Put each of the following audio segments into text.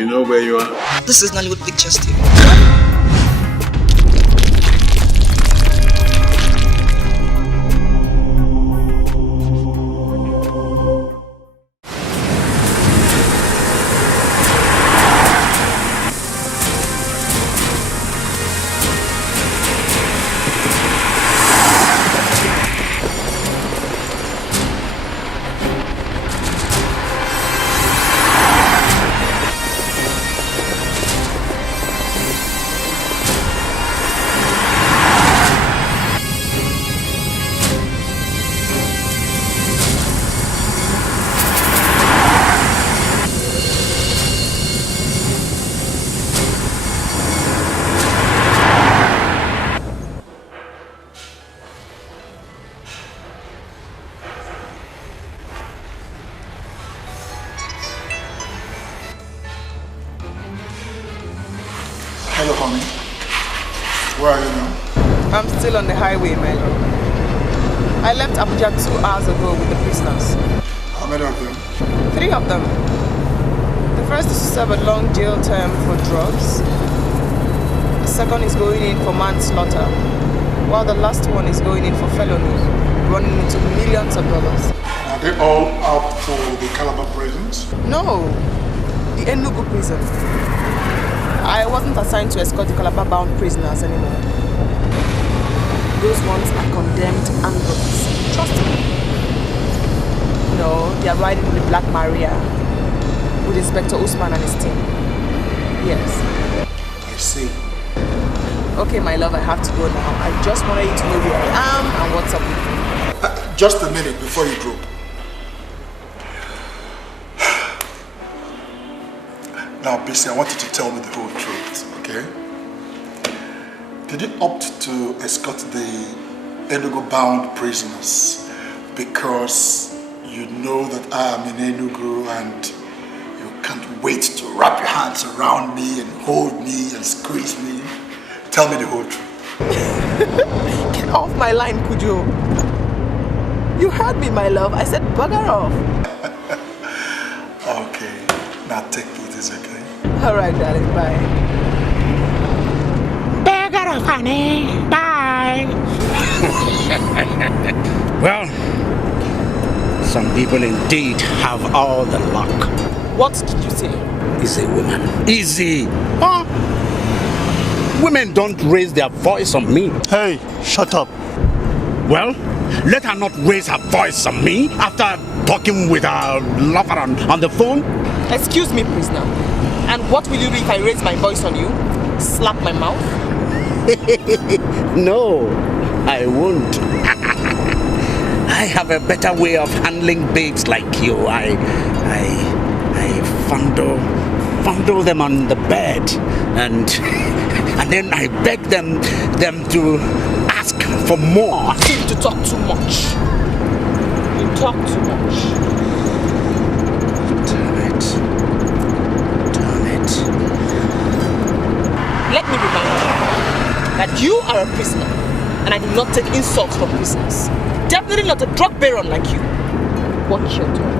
You know where you are? This is Nollywood Pictures TV. Hello, honey. Where are you now? I'm still on the highway, man. I left Abuja 2 hours ago with the prisoners. How many of them? 3 of them. The first is to serve a long jail term for drugs. The second is going in for manslaughter, while the last one is going in for felony, running into millions of dollars. Are they all out for the Calabar prisons? No, the Enugu prison. I wasn't assigned to escort the Calabar-bound prisoners anymore. Those ones are condemned androids. Trust me. No, they are riding with the Black Maria, with Inspector Usman and his team. Yes. I see. Okay, my love, I have to go now. I just wanted you to know where I am and what's up with me. Just a minute before you drop. Now, BC, I want you to tell me the whole truth, okay? Did you opt to escort the Enugu-bound prisoners because you know that I am in Enugu and you can't wait to wrap your hands around me and hold me and squeeze me? Tell me the whole truth. Get off my line, could you? You heard me, my love. I said bugger off. Okay, now take it easy, okay? All right, darling, bye. Bugger off, honey. Bye. Well, some people indeed have all the luck. What did you say? Easy, woman. Easy. Huh? Women don't raise their voice on me. Hey, shut up. Well, let her not raise her voice on me after talking with her lover on the phone. Excuse me, prisoner. And what will you do if I raise my voice on you? Slap my mouth? No, I won't. I have a better way of handling babes like you. I fondle them on the bed and then I beg them to ask for more. You seem to talk too much. You talk too much. Damn it. Let me remind you that you are a prisoner and I do not take insults from prisoners. Definitely not a drug baron like you. Watch your tongue.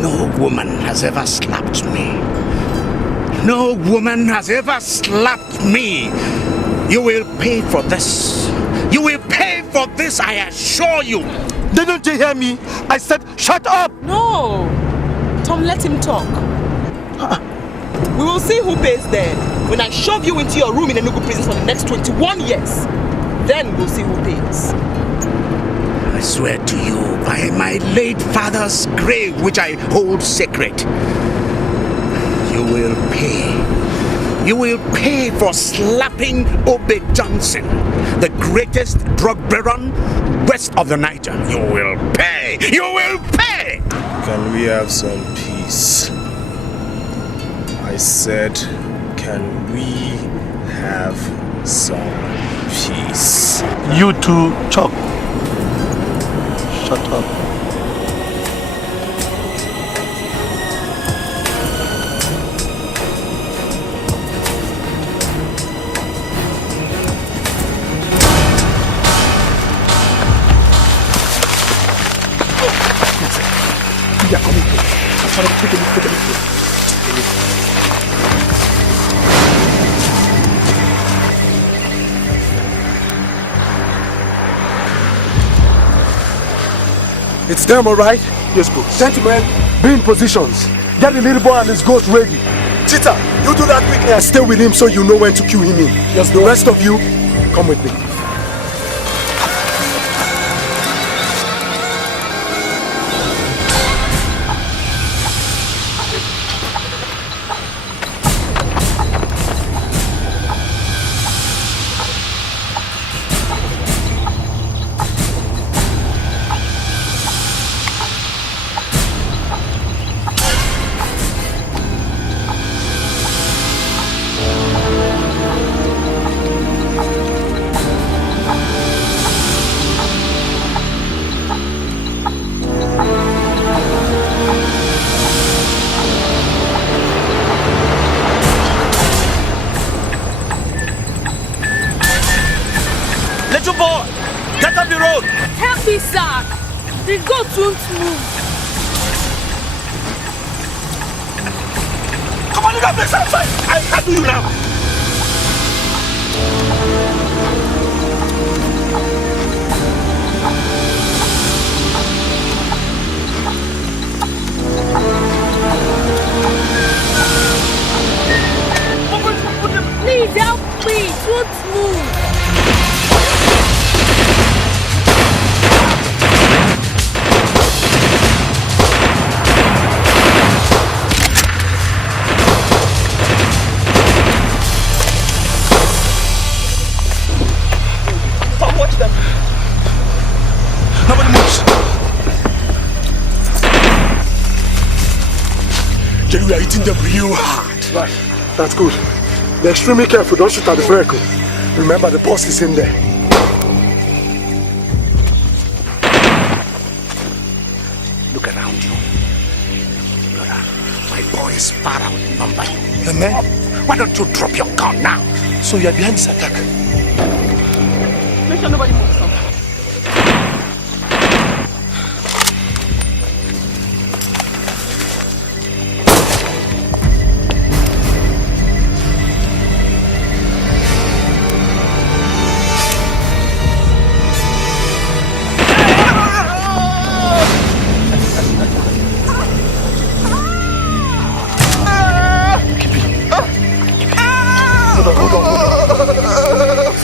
No woman has ever slapped me. No woman has ever slapped me. You will pay for this. You will pay for this, I assure you. Didn't you hear me? I said, shut up! No. Tom, let him talk. We will see who pays then. When I shove you into your room in Enugu prison for the next 21 years, then we'll see who pays. I swear to you, by my late father's grave, which I hold sacred, you will pay. You will pay for slapping Obey Johnson, the greatest drug baron west of the Niger. You will pay. You will pay. Can we have some peace? I said, can we have some peace? You two talk. Shut up. They are coming. I'm trying to take a look. It's them, alright? Yes, boss. Gentlemen, be in positions. Get the little boy and his ghost ready. Cheetah, you do that quickly and stay with him so you know when to cue him in. Yes, the rest of you, come with me. The goat won't move. Come on, you got this outside. I can't do you now. Please help me. It won't move. We are hitting them real hard. Right, that's good. Be extremely careful, don't shoot at the vehicle. Remember, the boss is in there. Look around you. Brother, my boys far outnumber you. The men? Why don't you drop your gun now? So you are behind this attack? Make sure nobody moves them.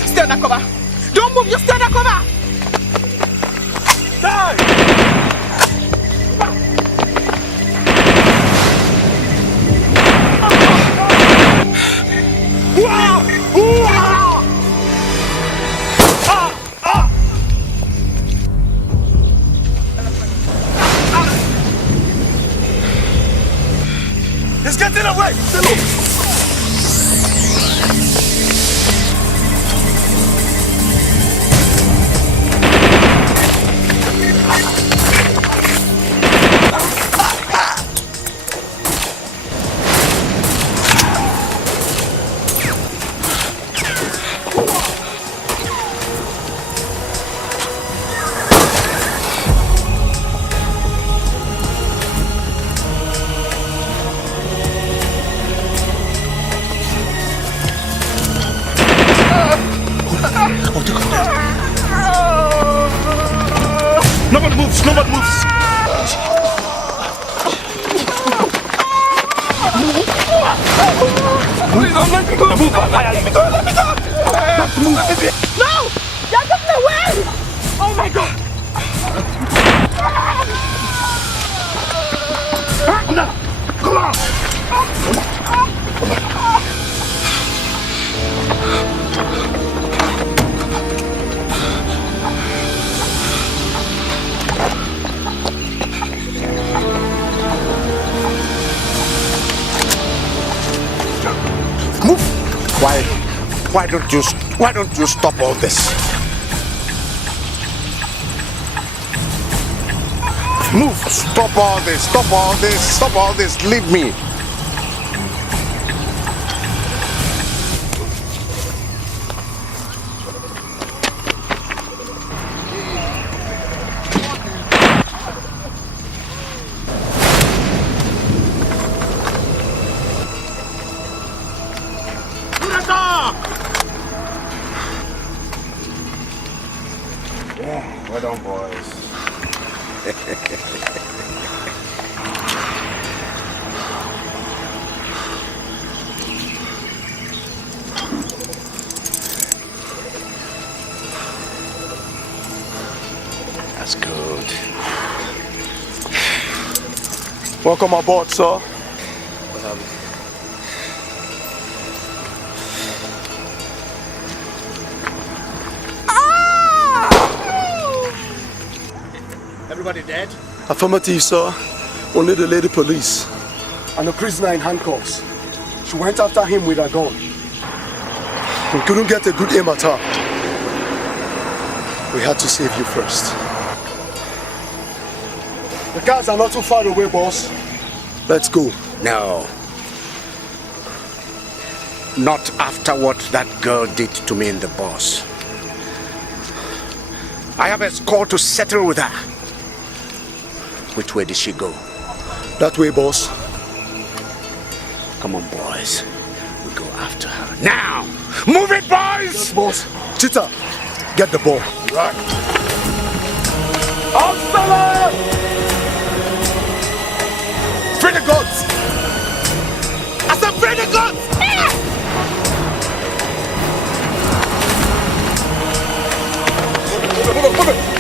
Stay under cover. Don't move, you stay under cover. Die! He's getting away! Nobody moves! Nobody moves! Please don't let me go! Move! Let me go! Let me go! No! You're getting away! Oh my God! No! Come on! Move! Why don't you stop all this? Move! Stop all this! Stop all this! Stop all this! Leave me! Well done, boys. That's good. Welcome aboard, sir. Everybody dead? Affirmative, sir. Only the lady police. And the prisoner in handcuffs. She went after him with a gun. We couldn't get a good aim at her. We had to save you first. The cars are not too far away, boss. Let's go. No. Not after what that girl did to me in the bus. I have a score to settle with her. Which way did she go? That way, boss. Come on, boys. We go after her. Now! Move it, boys! Yes, boss. Cheetah, get the ball. Right. Free the gods! I said free the guns! Move it!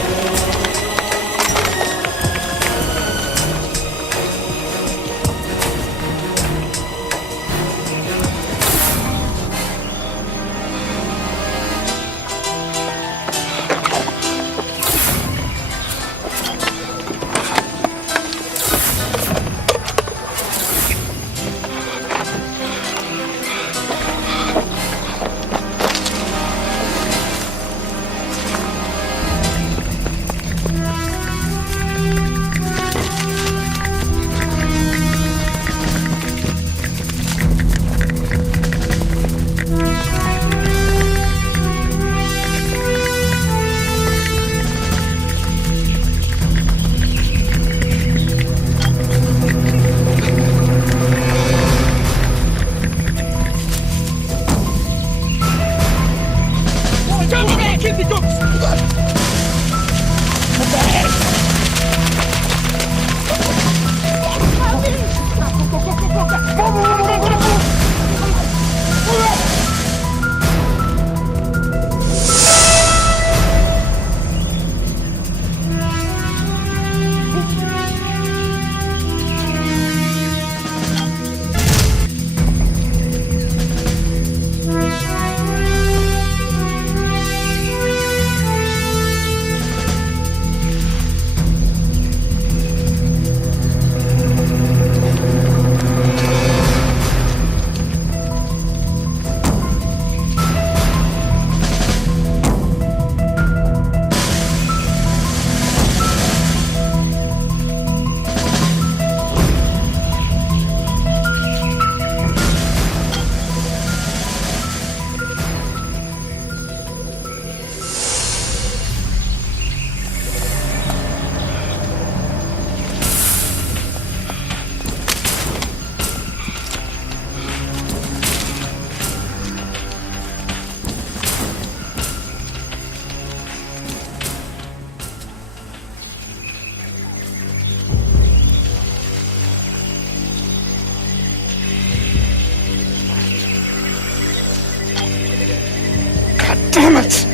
Damn it!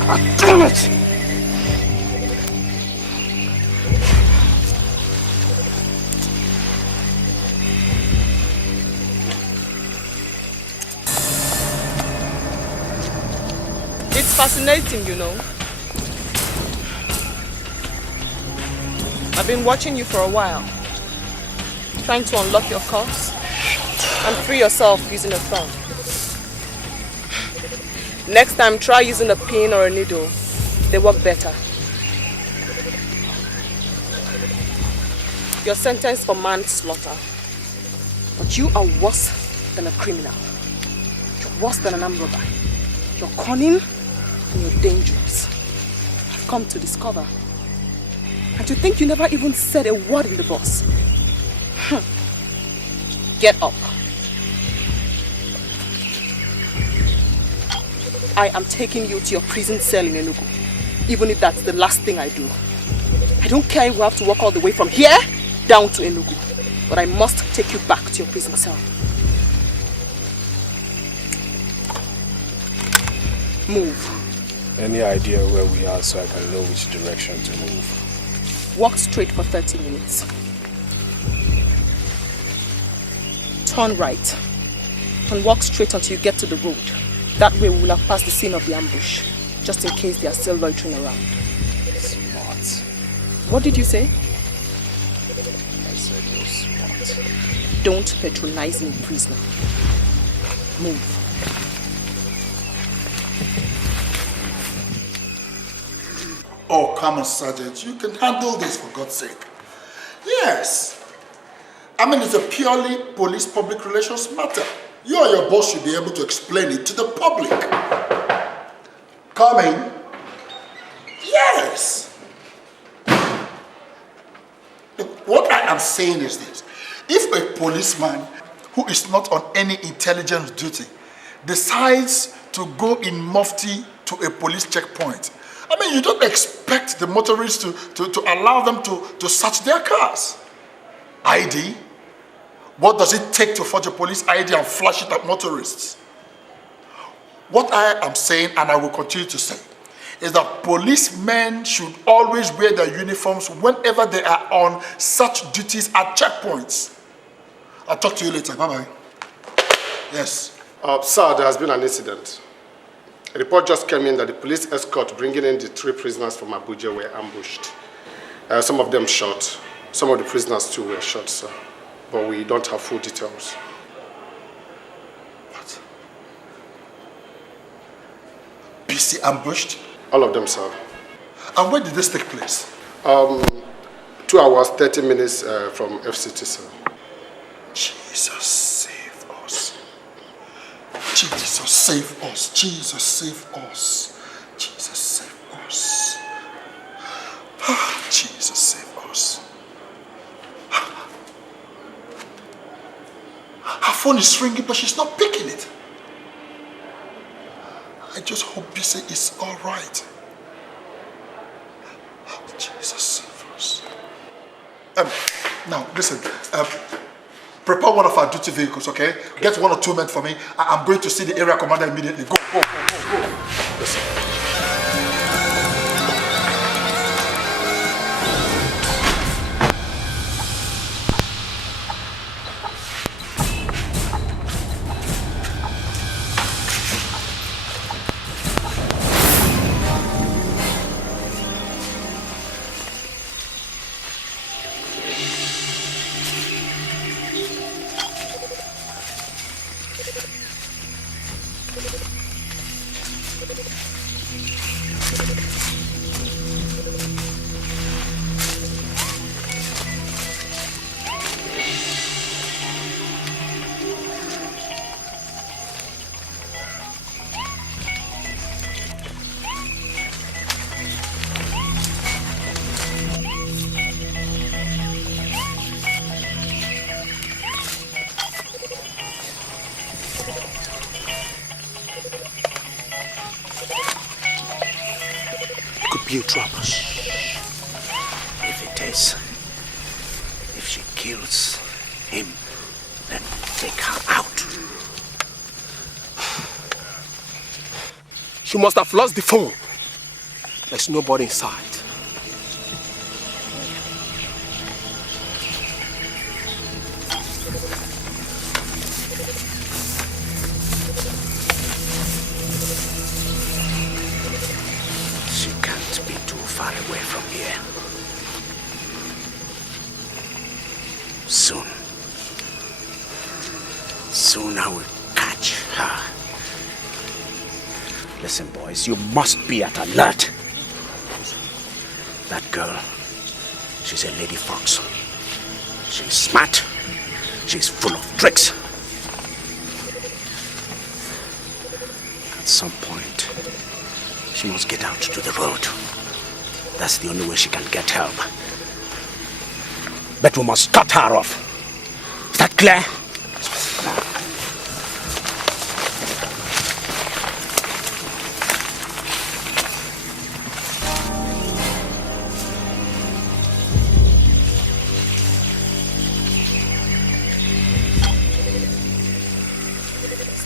God damn it! It's fascinating, you know. I've been watching you for a while, trying to unlock your cuffs and free yourself using a thumb. Next time, try using a pin or a needle. They work better. You're sentenced for manslaughter. But you are worse than a criminal. You're worse than an armed robber. You're cunning and you're dangerous. I've come to discover. And to think you never even said a word in the bus. Get up. I am taking you to your prison cell in Enugu, even if that's the last thing I do. I don't care if we have to walk all the way from here down to Enugu, but I must take you back to your prison cell. Move. Any idea where we are so I can know which direction to move? Walk straight for 30 minutes. Turn right. And walk straight until you get to the road. That way we will have passed the scene of the ambush, just in case they are still loitering around. Smart. What did you say? I said you're smart. Don't patronize me, prisoner. Move. Oh, come on, Sergeant. You can handle this, for God's sake. Yes. I mean, it's a purely police public relations matter. You or your boss should be able to explain it to the public. Coming? Yes. Look, what I am saying is this. If a policeman who is not on any intelligence duty decides to go in mufti to a police checkpoint, I mean, you don't expect the motorists to allow them to search their cars. ID? What does it take to forge a police ID and flash it at motorists? What I am saying, and I will continue to say, is that policemen should always wear their uniforms whenever they are on such duties at checkpoints. I'll talk to you later. Bye-bye. Yes. Sir, there has been an incident. A report just came in that the police escort bringing in the 3 prisoners from Abuja were ambushed. Some of them shot. Some of the prisoners too were shot, sir. But we don't have full details. What? BC ambushed? All of them, sir. And when did this take place? 2 hours, 30 minutes from FCT, sir. Jesus save us. Jesus save us. Jesus save us. Jesus save us. Jesus save us. Her phone is ringing, but she's not picking it. I just hope Bise is all right. Jesus save us. Now, listen. Prepare one of our duty vehicles, okay? Get 1 or 2 men for me. I'm going to see the area commander immediately. Go, go, go, go, go. Listen. Be a trap. If it is, if she kills him, then take her out. She must have lost the phone. There's nobody inside. Far away from here. Soon I will catch her. Listen, boys, you must be at alert. That girl, she's a lady fox. She's smart. She's full of tricks. At some point, she must get out to the road. That's the only way she can get help. But we must cut her off. Is that clear?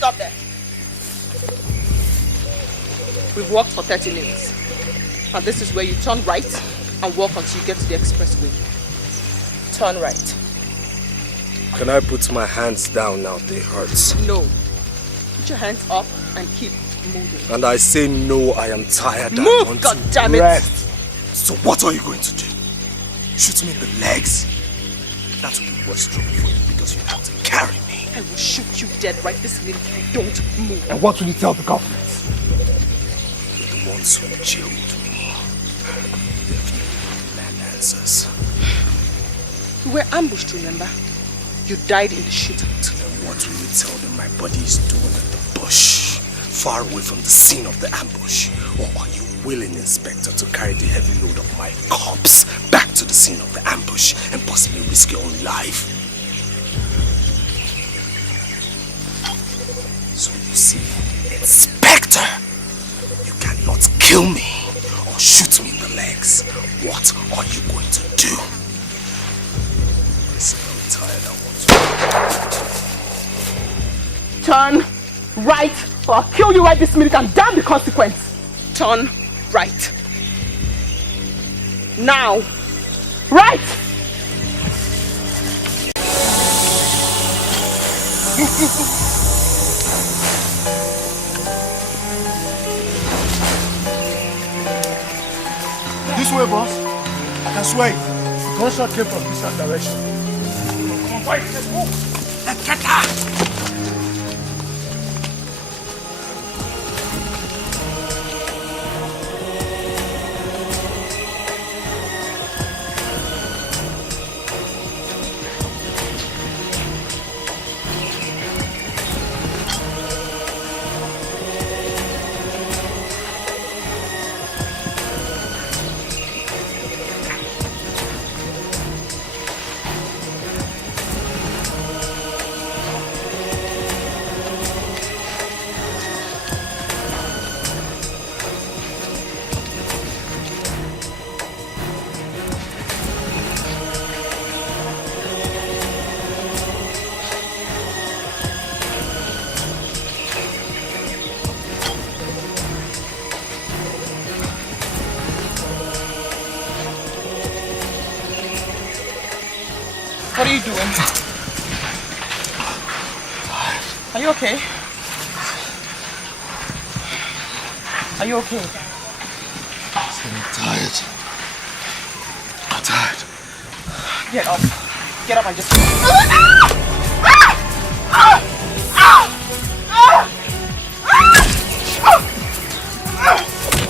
stop there. We've walked for 30 minutes. And this is where you turn right and walk until you get to the expressway. Turn right. Can I put my hands down now? They hurt. No. Put your hands up and keep moving. And I say no, I am tired. Move, goddammit! Rest. So what are you going to do? Shoot me in the legs? That will be worse trouble for you because you have to carry me. I will shoot you dead right this minute if you don't move. And what will you tell the government? You're the ones who jailed me. Definitely demand answers. You were ambushed, remember? You died in the shootout. And what will you tell them my body is doing at the bush? Far away from the scene of the ambush? Or are you willing, Inspector, to carry the heavy load of my corpse back to the scene of the ambush and possibly risk your own life? So you see, Inspector, you cannot kill me or shoot me in the legs. What are you going to do? Listen, I'm tired, I want to... Turn right or I'll kill you right this minute and damn the consequence. Turn right. Now. Right! This way, boss. I can swear it. The gunshot came from this direction. Come on, fight. Let's move. Let's get her! What are you doing? Are you okay? Are you okay? I'm tired. I'm tired. Get up. Get up and just...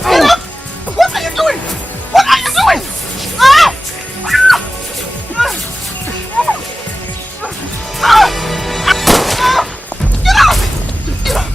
Get up! What are you doing? What are you doing? Get out! Get up!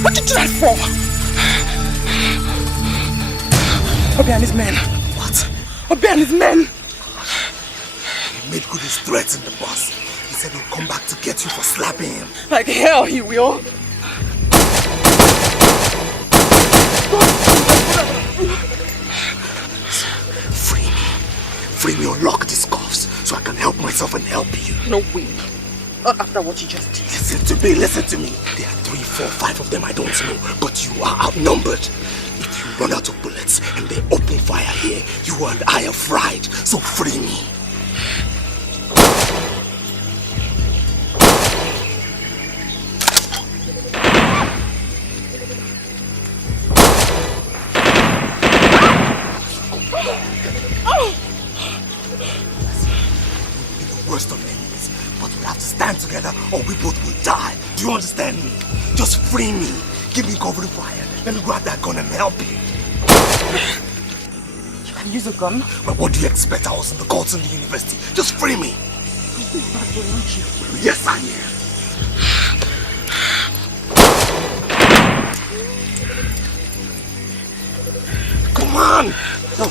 What did you do that for? Obi and his men. What? Obi and his men. He made good his threats in the bus. He said he'll come back to get you for slapping him. Like hell he will. Free me. Free me, unlock these cuffs so I can help myself and help you. No way. Not after what you just did. Listen to me, listen to me. There are 3, 4, 5 of them I don't know, but you are outnumbered. If you run out of bullets and they open fire here, you and I are fried, so free me. Worst of enemies, but we have to stand together or we both will die. Do you understand me? Just free me. Give me covering fire. Let me grab that gun and help you. You can Use a gun? But what do you expect? I was in the courts in the university. Just free me. You're a bad boy, aren't you? Yes, I am. Come on! No.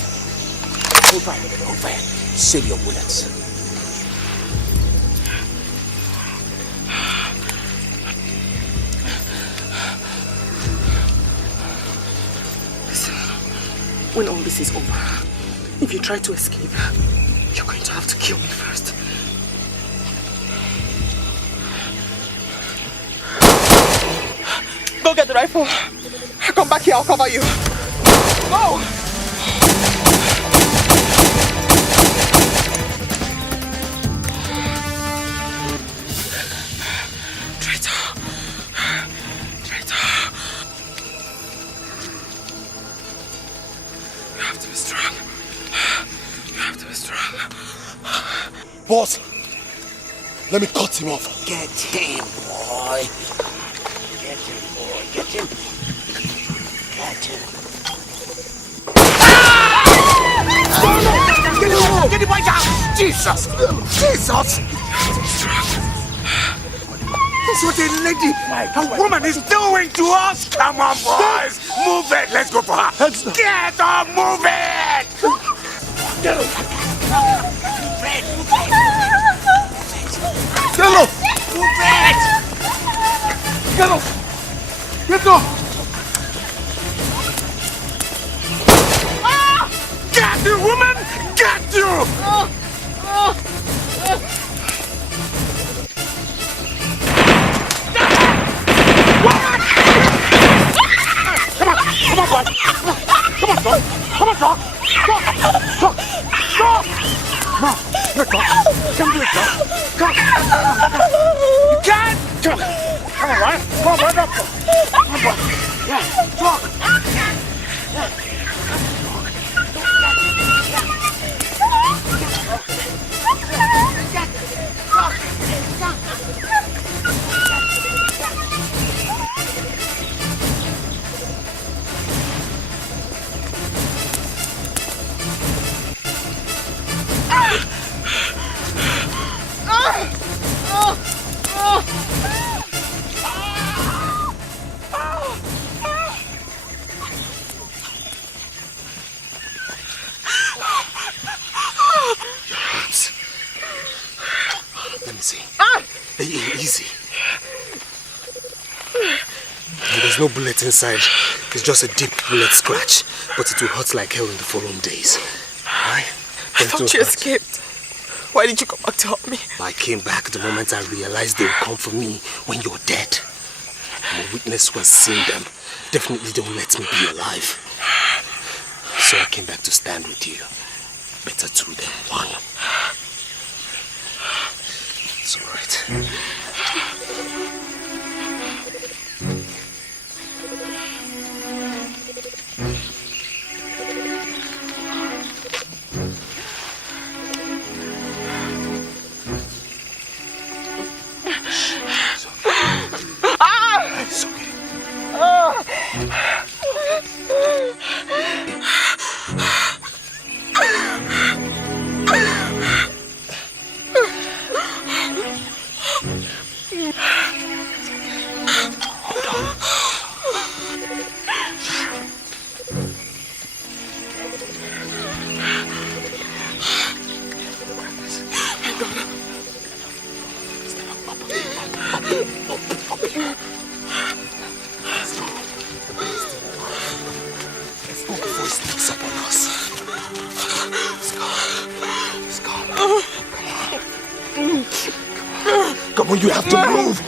Hold fire. Save your bullets. Listen, when all this is over, if you try to escape, you're going to have to kill me first. Go get the rifle. Come back here, I'll cover you. Go! Boss, let me cut him off. Get him, boy. Get him. Get him. Get the boy down! Jesus! That's what a lady, a woman is doing to us! Come on, boys! Move it! Let's go for her! Get up! Move it! Yellow! Move it! Yellow! Get up! Get you, woman! Get you! Come on, Doc! Come do it, Doc! Come! You can't! Come on, Ryan! Come on, Doc! Come on, Doc! Yeah, Doc! Easy. There's no bullet inside. It's just a deep bullet scratch. But it will hurt like hell in the following days. Right? I thought you escaped. Why did you come back to help me? I came back the moment I realized they would come for me when you're dead. I'm a witness who has seen them. Definitely don't let me be alive. So I came back to stand with you. Better two than one. It's alright. It's okay. Come on, you have to move.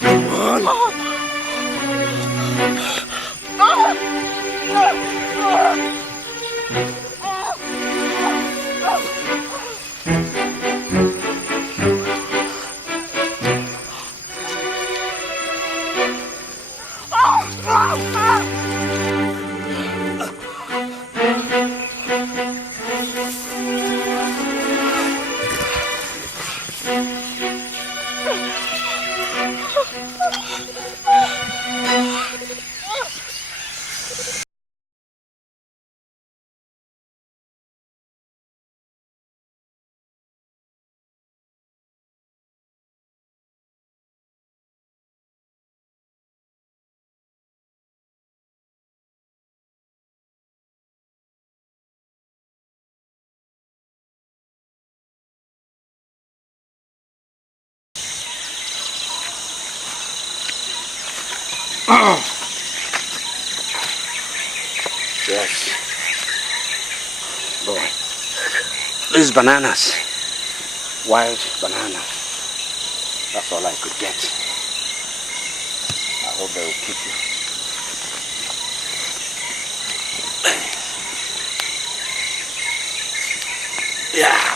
Come on. Yes. Boy. These bananas. Wild bananas. That's all I could get. I hope they will keep you. Yeah.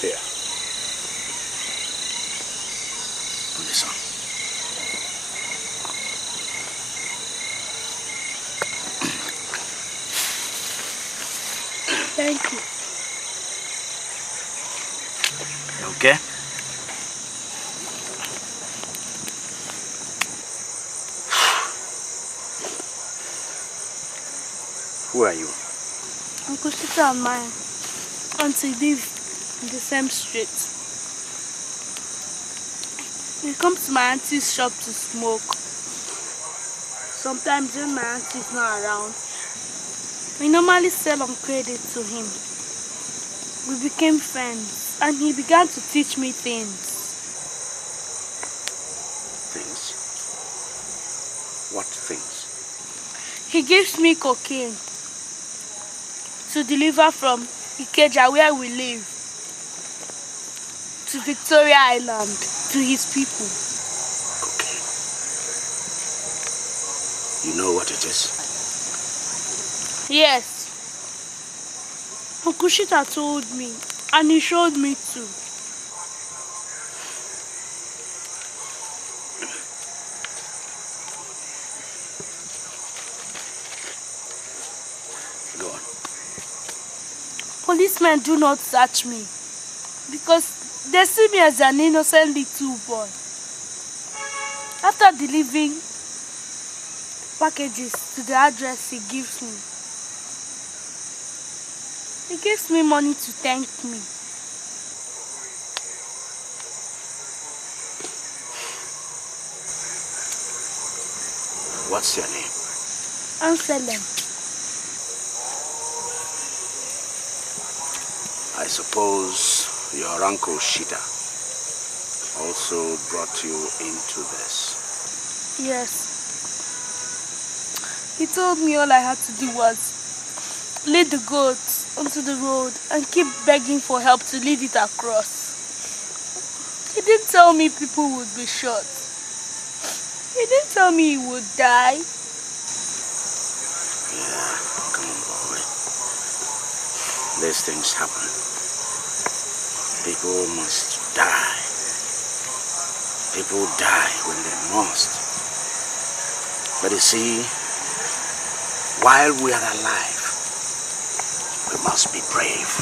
Here. Put this on. Thank you. Okay? Who are you? Uncle Sita and mine. Auntie live in the same street. We come to my auntie's shop to smoke. Sometimes when my auntie is not around, we normally sell on credit to him. We became friends and he began to teach me things. Things? What things? He gives me cocaine to deliver from Ikeja, where we live, to Victoria Island, to his people. Cocaine. You know what it is? Yes. Uncle Shita told me, and he showed me too. Go on. Policemen do not search me because they see me as an innocent little boy. After delivering packages to the address he gives me, he gives me money to thank me. What's your name? Anselm. I suppose your uncle Shita also brought you into this. Yes. He told me all I had to do was lead the goats onto the road and keep begging for help to lead it across. He didn't tell me people would be shot. He didn't tell me he would die. Yeah, come on, boy. These things happen. People must die. People die when they must. But you see, while we are alive, we must be brave.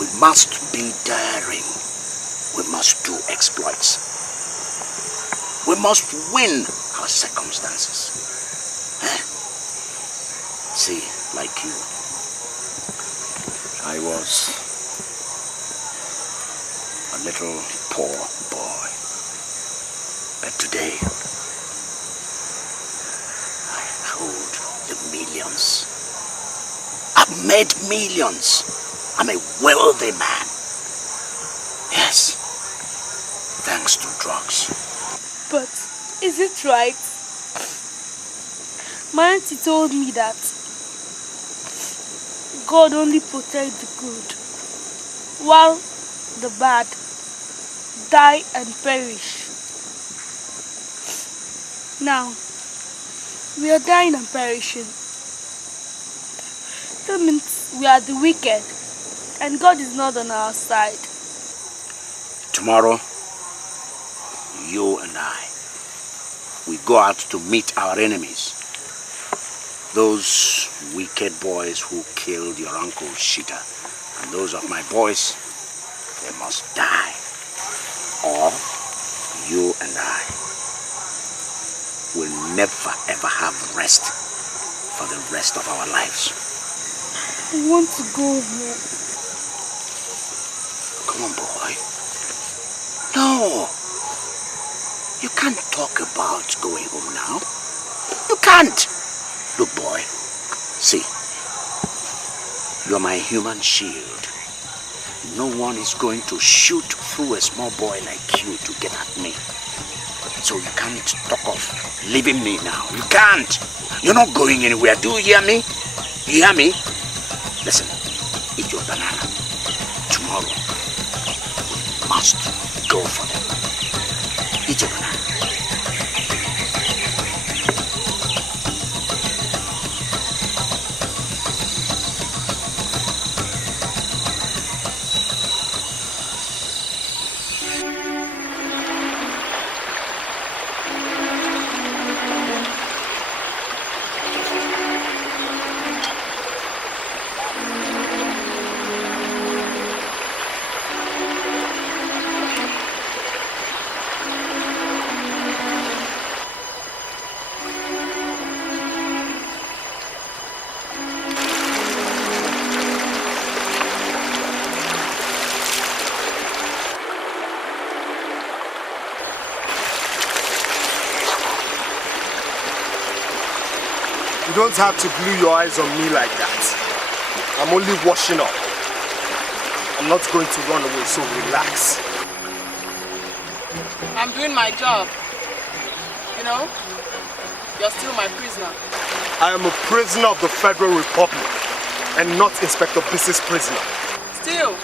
We must be daring. We must do exploits. We must win our circumstances. See, like you, I was a little poor boy. But today, I hold the millions. I've made millions. I'm a wealthy man. Yes, thanks to drugs. But is it right? My auntie told me that God only protects the good, while the bad die and perish. Now, we are dying and perishing. That means we are the wicked, and God is not on our side. Tomorrow, you and I, we go out to meet our enemies. Those wicked boys who killed your uncle Shita, and those of my boys, they must die. Or you and I will never ever have rest for the rest of our lives. I want to go home. Come on, boy. No. You can't talk about going home now. You can't. Look, boy. See. You are my human shield. No one is going to shoot through a small boy like you to get at me. So you can't talk of leaving me now. You can't. You're not going anywhere. Do you hear me? You hear me? Listen, eat your banana. Tomorrow, we must go for them. Eat your banana. You don't have to glue your eyes on me like that. I'm only washing up. I'm not going to run away, so relax. I'm doing my job. You know, you're still my prisoner. I am a prisoner of the Federal Republic and not Inspector Biss's prisoner. Still,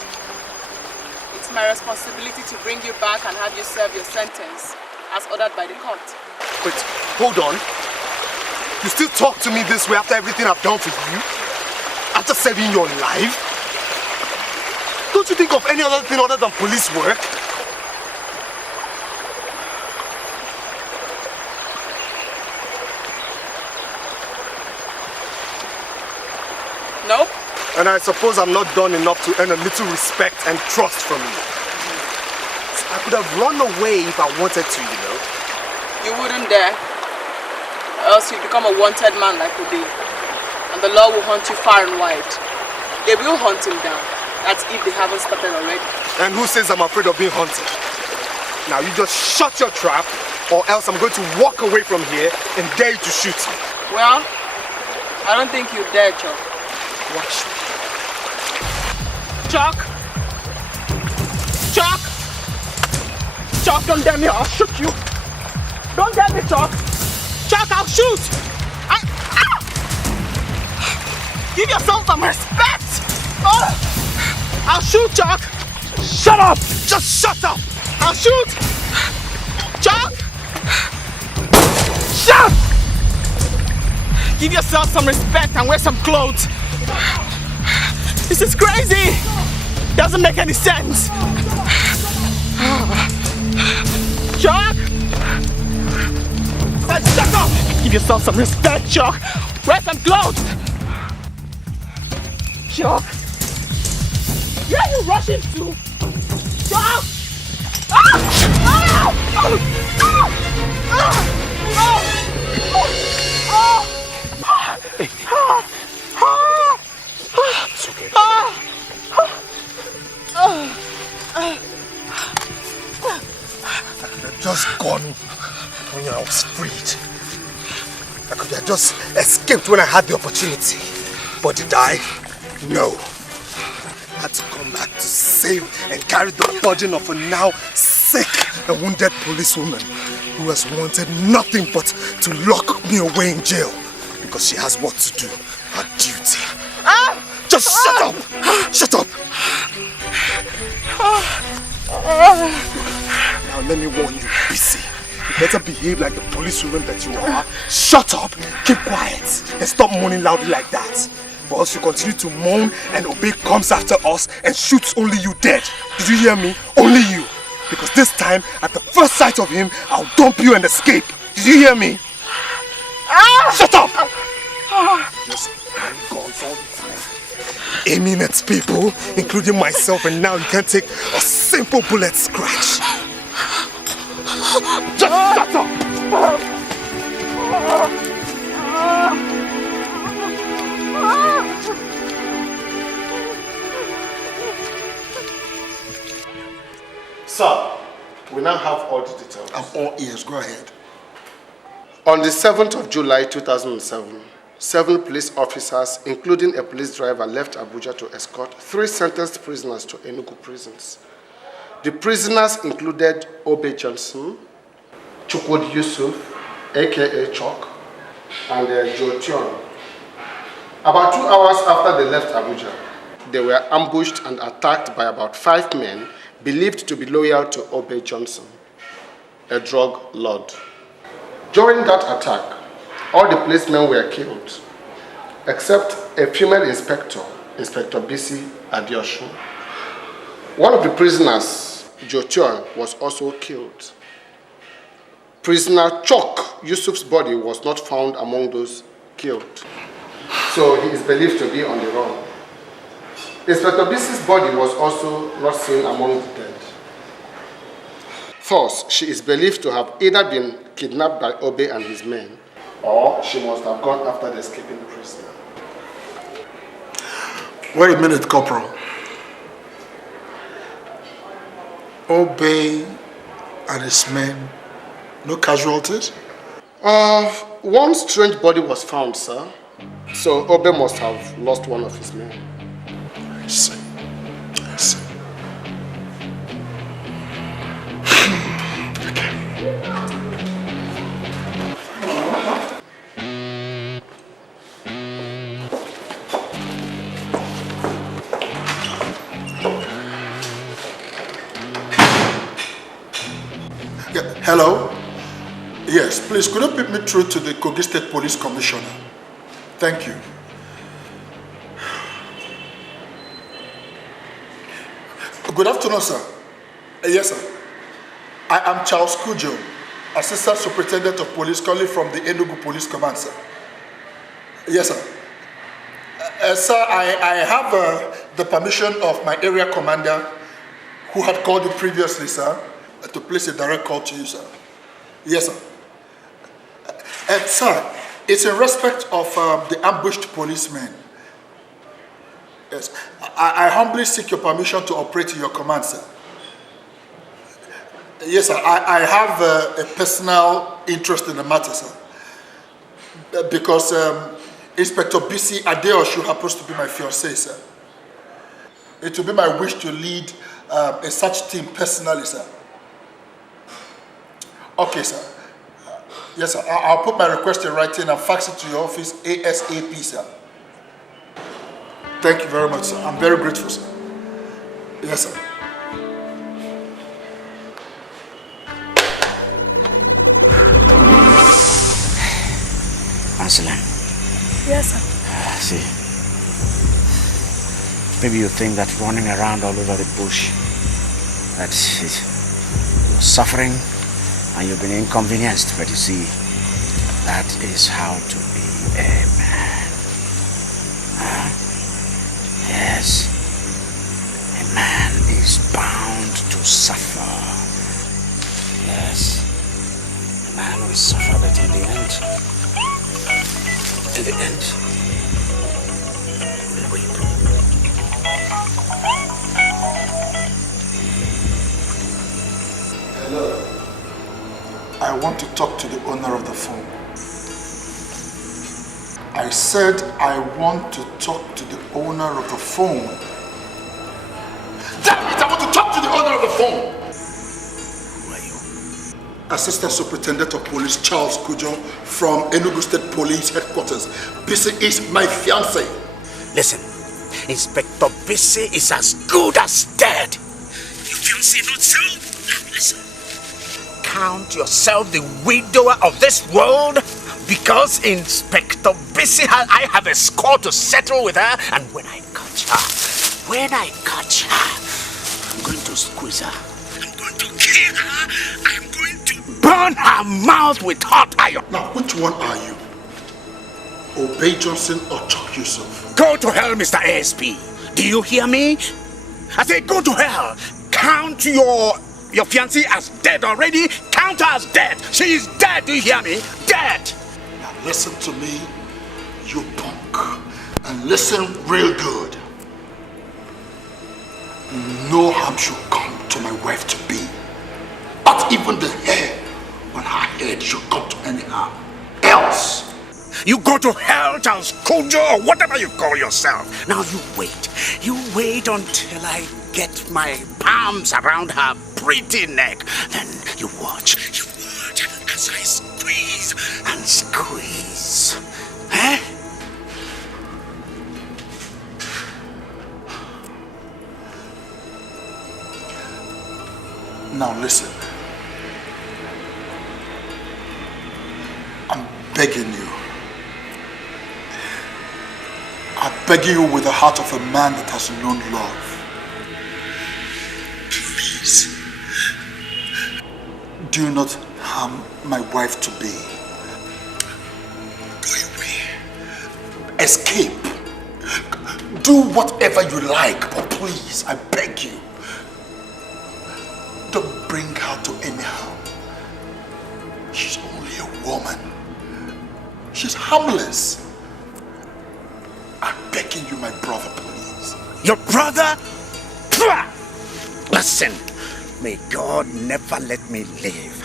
it's my responsibility to bring you back and have you serve your sentence as ordered by the court. Wait, hold on. You still talk to me this way after everything I've done for you? After saving your life? Don't you think of any other thing other than police work? Nope. And I suppose I'm not done enough to earn a little respect and trust from you. I could have run away if I wanted to, you know. You wouldn't dare. Else you'd become a wanted man like Ode. And the law will hunt you far and wide. They will hunt him down. That's if they haven't started already. And who says I'm afraid of being hunted? Now you just shut your trap, or else I'm going to walk away from here and dare you to shoot me. Well, I don't think you dare, Chuck. Watch me. Chuck! Chuck! Chuck, don't dare me, I'll shoot you. Don't dare me, Chuck. Chuck, I'll shoot. Give yourself some respect. I'll shoot, Chuck. Shut up! Just shut up! I'll shoot. Chuck! Shut! Give yourself some respect and wear some clothes. This is crazy. Doesn't make any sense. Chuck! Shut up! Give yourself some respect, Chuck. Wear some clothes. Chuck! Where are you rushing to? Chuck! It's okay. I could have just gone when I was freed. I could have just escaped when I had the opportunity. But did I? No. I had to come back to save and carry the burden of a now sick and wounded policewoman who has wanted nothing but to lock me away in jail because she has what to do, her duty. Just shut up! Shut up! Now let me warn you, BC. You better behave like the policewoman that you are. Shut up, keep quiet, and stop moaning loudly like that. Or else you continue to moan and Obey comes after us and shoots only you dead. Did you hear me? Only you. Because this time, at the first sight of him, I'll dump you and escape. Did you hear me? Shut up! Just carry guns all the time. Aiming at people, including myself, and now you can't take a simple bullet scratch. all ears. Go ahead. On the 7th of July 2007, 7 police officers, including a police driver, left Abuja to escort 3 sentenced prisoners to Enugu prisons. The prisoners included Obe Johnson, Chukwudi Yusuf, aka Chok, and Joe Tion. About 2 hours after they left Abuja, they were ambushed and attacked by about 5 men believed to be loyal to Obe Johnson, a drug lord. During that attack, all the policemen were killed, except a female inspector, Inspector Bisi Adioshun. One of the prisoners, Joe Tion, was also killed. Prisoner Chok Yusuf's body was not found among those killed, so he is believed to be on the run. Inspector Bisi's body was also not seen among the dead. Thus, she is believed to have either been kidnapped by Obe and his men, or she must have gone after the escaping prisoner. Wait a minute, Corporal. Obe and his men, no casualties? One strange body was found, sir. So Obe must have lost one of his men. I see. Hello? Yes, please, could you put me through to the Kogi State Police Commissioner? Thank you. Good afternoon, sir. Yes, sir. I am Charles Kujo, Assistant Superintendent of Police, calling from the Enugu Police Command, sir. Yes, sir. Sir, I have the permission of my area commander, who had called you previously, sir, to place a direct call to you, sir. Yes, sir. Sir, it's in respect of the ambushed policemen. Yes, I humbly seek your permission to operate in your command, sir. Yes, sir, I have a personal interest in the matter, sir. Because Inspector Bisi Adeoshu happens to be my fiancé, sir. It will be my wish to lead a search team personally, sir. Okay, sir. Yes, sir. I'll put my request in writing and fax it to your office ASAP, sir. Thank you very much, sir. I'm very grateful, sir. Yes, sir. Anselan. Yes, sir. See, maybe you think that running around all over the bush, that you're suffering and you've been inconvenienced, but you see, that is how to be a man. Yes, a man is bound to suffer. Yes, a man will suffer, but in the end, we'll weep. Hello. I want to talk to the owner of the phone. I said I want to talk to the owner of the phone. Damn it! I want to talk to the owner of the phone! Who are you? Assistant Superintendent of Police Charles Kujo from Enugu State Police Headquarters. Bisi is my fiancé. Listen, Inspector Bisi is as good as dead. Your fiancé not so? Listen. Count yourself the widower of this world, because Inspector Bisi I have a score to settle with her, and when I catch her, I'm going to squeeze her, I'm going to kill her, I'm going to burn her mouth with hot iron. Now, which one are you? Obey Johnson or Chuck Yusuf? Go to hell, Mr. ASP. Do you hear me? I say go to hell. Count your fiancée as dead already. Count her as dead. She is dead. Do you hear me? Dead. Now listen to me, you punk. And listen real good. No harm should come to my wife to be. Not even the hair head should come to anyhow. Else, you go to hell, Charles Kojo, or whatever you call yourself. Now you wait. You wait until I get my palms around her pretty neck. Then you watch. You watch as I squeeze and squeeze. Eh? Now listen. I'm begging you. I'm begging you with the heart of a man that has known love. Please, do not harm my wife to be. Go away. Escape. Do whatever you like, but please, I beg you. Don't bring her to any harm. She's only a woman. She's harmless. I'm begging you, my brother, please. Your brother? Listen, may God never let me live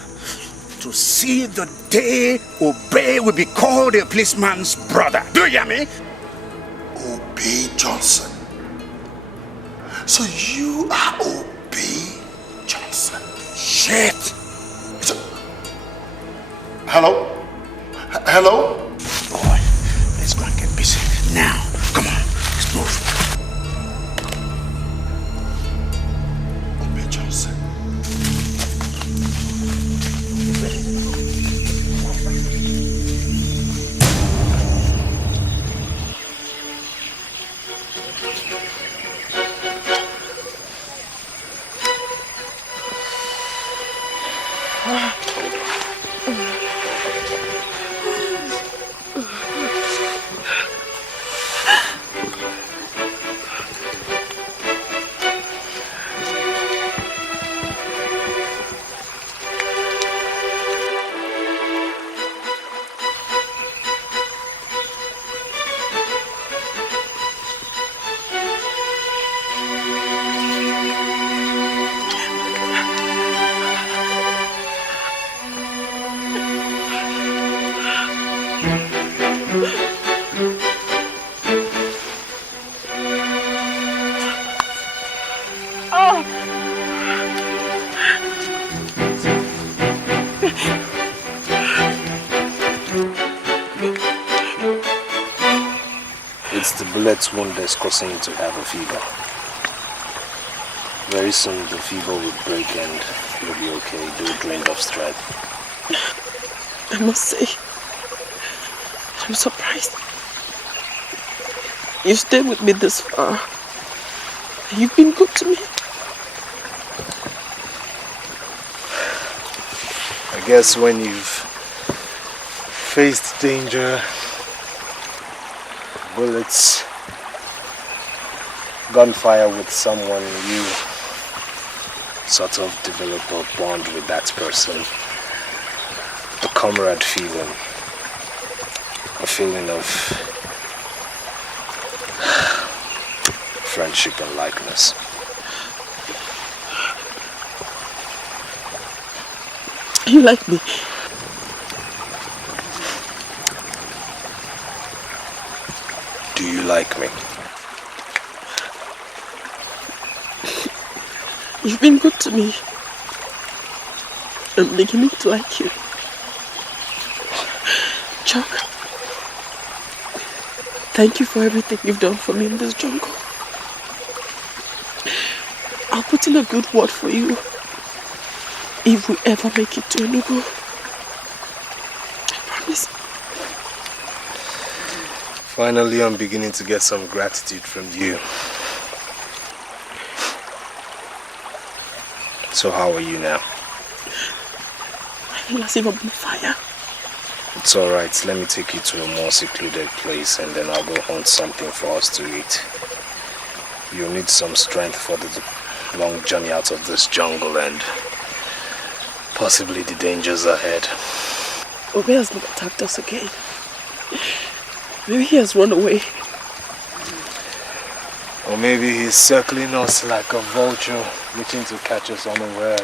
to see the day Obey will be called a policeman's brother. Do you hear me? Obey Johnson. So you are Obey Johnson. Shit. Hello? Hello? Boy, let's go and get busy. Now, come on, let's move. Obey Johnson. It's the bullet wound that's causing you to have a fever. Very soon the fever will break and you'll be okay. Do drain off strength. I must say, I'm surprised. You stayed with me this far. You've been good to me. I guess when you've faced danger, bullets, gunfire with someone, you sort of develop a bond with that person. The comrade feeling, a feeling of friendship and likeness. You like me? Do you like me? You've been good to me. I'm beginning to like you. Chuck, thank you for everything you've done for me in this jungle. I'll put in a good word for you if we ever make it to Enugu. I promise. Finally, I'm beginning to get some gratitude from you. So how are you now? I feel as if I'm on fire. It's alright, let me take you to a more secluded place and then I'll go hunt something for us to eat. You'll need some strength for the long journey out of this jungle and possibly the dangers ahead. Obey has not attacked us again. Maybe he has run away. Or maybe he's circling us like a vulture, waiting to catch us unawares.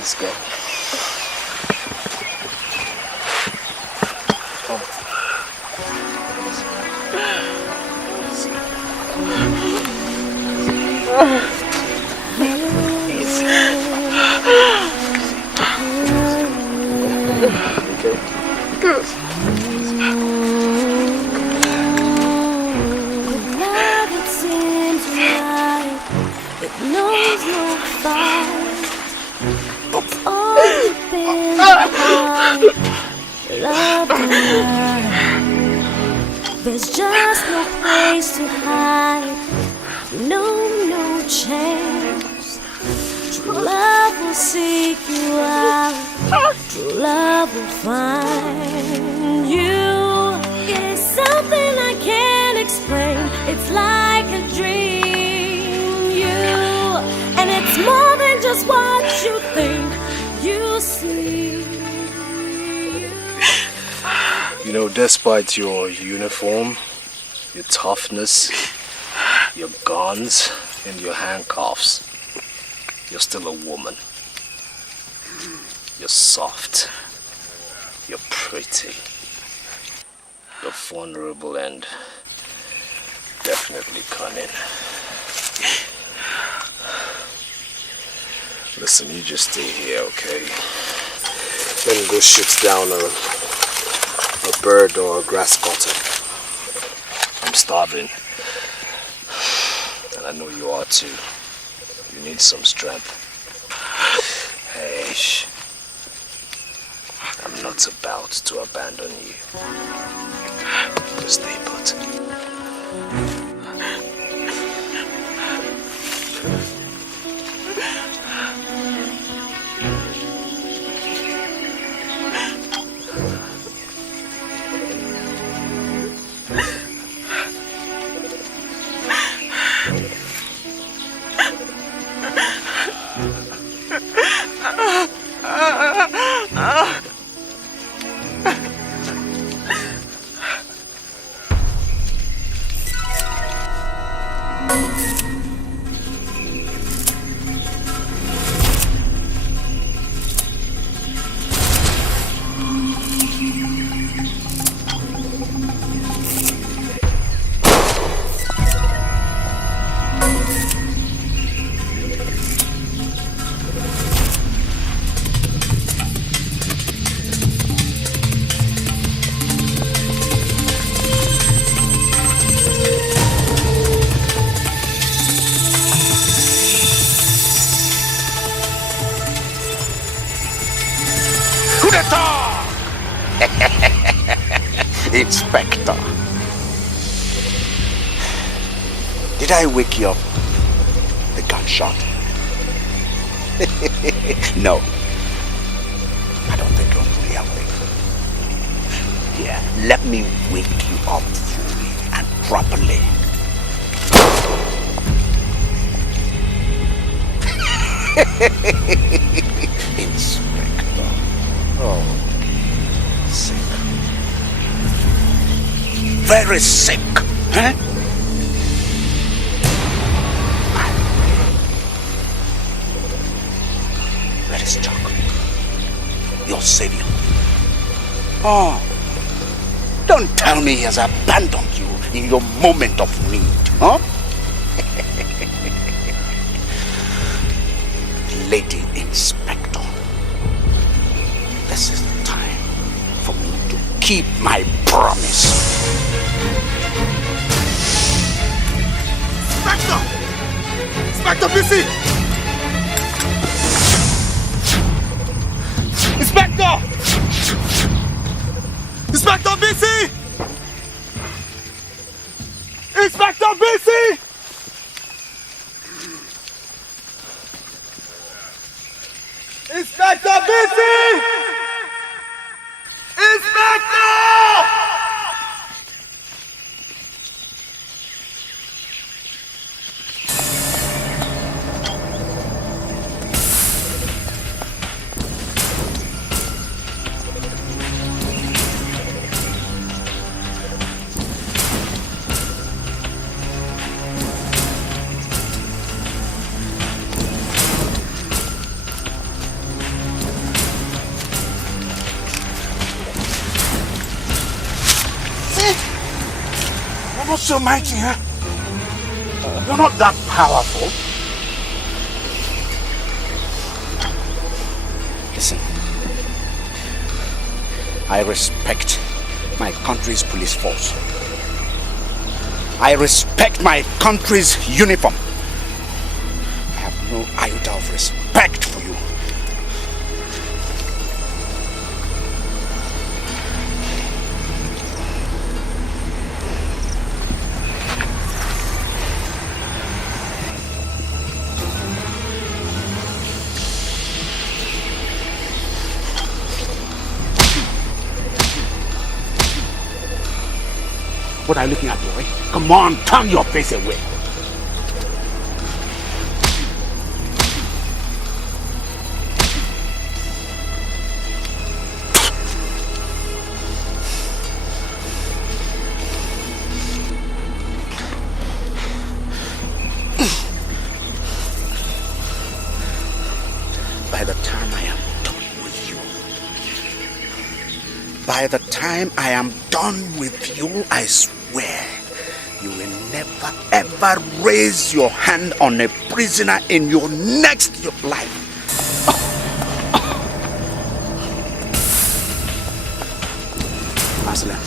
Let's go. There's just no place to hide, no chance. True love will seek you out, true love will find you. It is something I can't explain, it's like a dream, and it's more than just what you think you see. You know, despite your uniform, your toughness, your guns, and your handcuffs, you're still a woman. You're soft. You're pretty. You're vulnerable and definitely cunning. Listen, you just stay here, okay? Let me go shoot down a bird or a grass cutter. I'm starving. And I know you are too. You need some strength. Hey, shh. I'm not about to abandon you. Just stay put. Inspector, did I wake you up? The gunshot? No, I don't think you're fully awake. Yeah, let me wake you up fully and properly. Inspector, oh, sick. Very sick, huh? Where is Chuck? Your savior. Oh, don't tell me he has abandoned you in your moment of need, huh? Lady Inspector, this is the time for me to keep my promise. Inspector! Inspector BC! Inspector! Inspector BC! Inspector BC! Inspector BC! Inspector! so mighty, huh? You're not that powerful. Listen, I respect my country's police force. I respect my country's uniform. I have no iota of respect for you. What are you looking at, boy? Come on, turn your face away. By the time I am done with you, I swear you will never ever raise your hand on a prisoner in your next life. Aslan.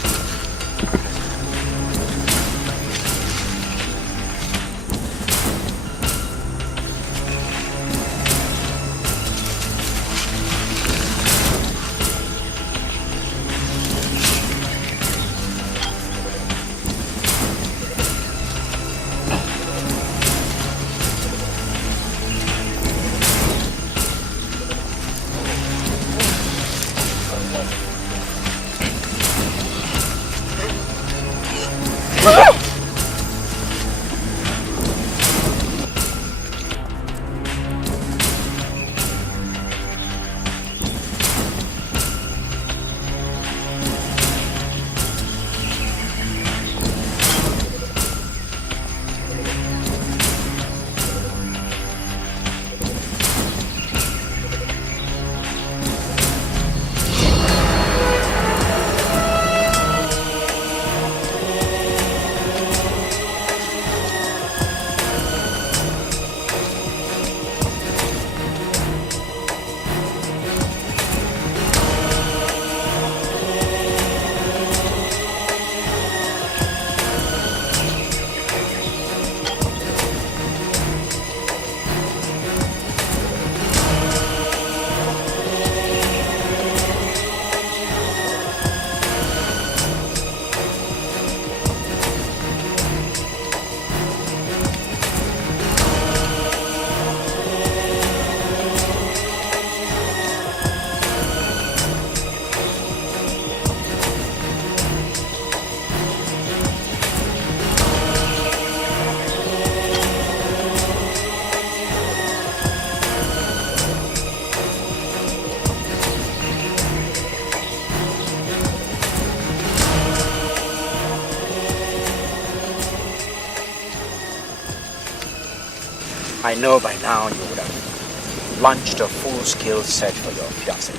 I know by now you would have launched a full-scale search for your fiancée.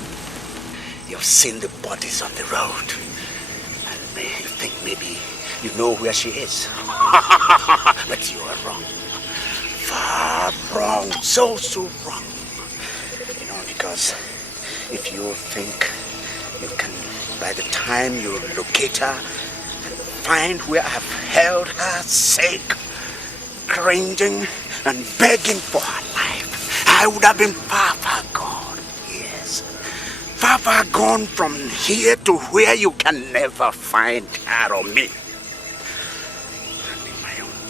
You've seen the bodies on the road, and you think maybe you know where she is. But you are wrong. Far wrong. So wrong. You know, because if you think you can, by the time you locate her and find where I have held her sake, cringing and begging for her life, I would have been far gone. Yes, far gone from here to where you can never find her or me. And in my own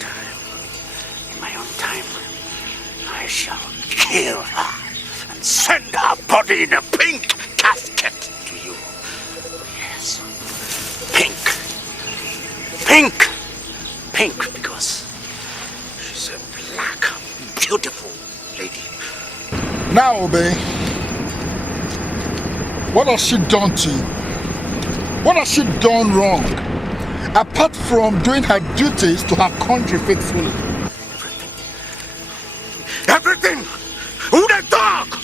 time, I shall kill her and send her body in a pink casket to you. Yes, pink, because she's a black, beautiful lady. Now, Obey, what has she done to you? What has she done wrong? Apart from doing her duties to her country faithfully. Everything! Who the dog?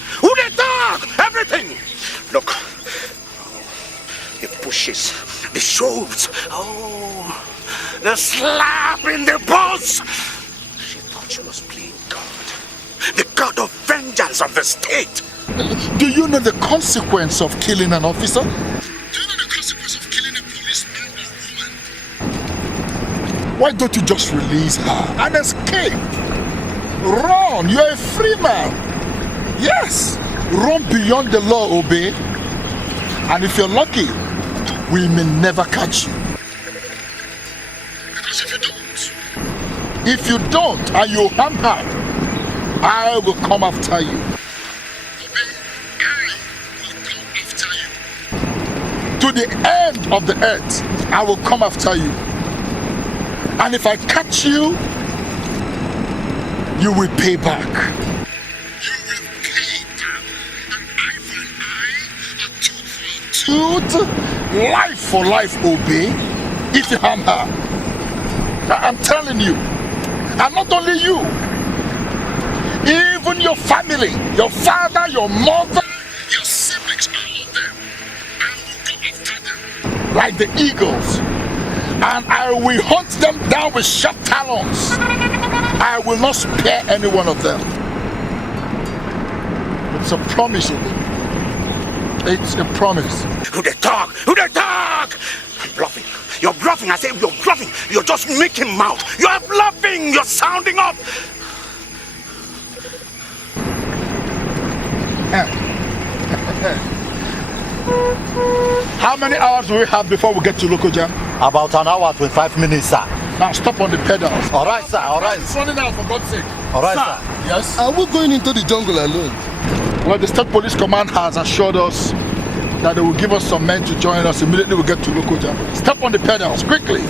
Everything! Look, the bushes, the shrubs, the slap in the balls. She thought she was playing God, the God of vengeance of the state. Do you know the consequence of killing an officer? Do you know the consequence of killing a policeman or woman? Why don't you just release her and escape? Run, you're a free man. Yes, run beyond the law, obey. And if you're lucky, we may never catch you. Because if you don't and you harm her, I will come after you. To the end of the earth, I will come after you. And if I catch you, you will pay back. You will pay back. An eye for an eye, a tooth for a tooth. Life for life, obey. If you harm her, I'm telling you, and not only you, even your family, your father, your mother, your siblings, all of them, I will go after them like the eagles, and I will hunt them down with sharp talons. I will not spare any one of them. It's a promise, obey. It's a promise. Who they talk? Who they talk? I'm bluffing. You're bluffing. I say you're bluffing. You're just making mouth. You're bluffing. You're sounding up. How many hours do we have before we get to local jam? About an hour, 25 minutes, sir. Now stop on the pedals. All right, sir. All right. It's running out, for God's sake. All right, sir. Yes? Are we going into the jungle alone? Well, the State Police Command has assured us that they will give us some men to join us immediately we get to local jam. Step on the pedals, quickly.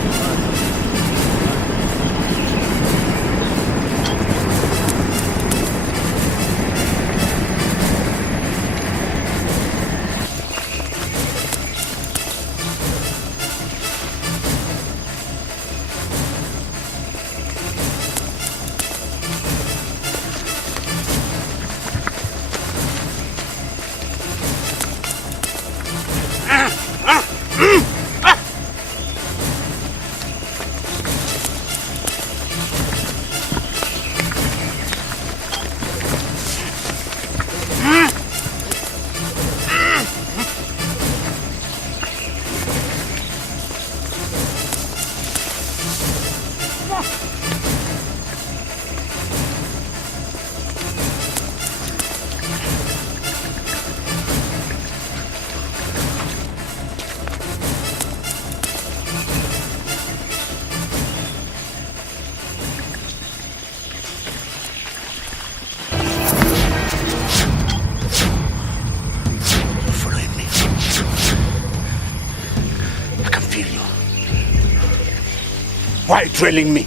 Why trailing me?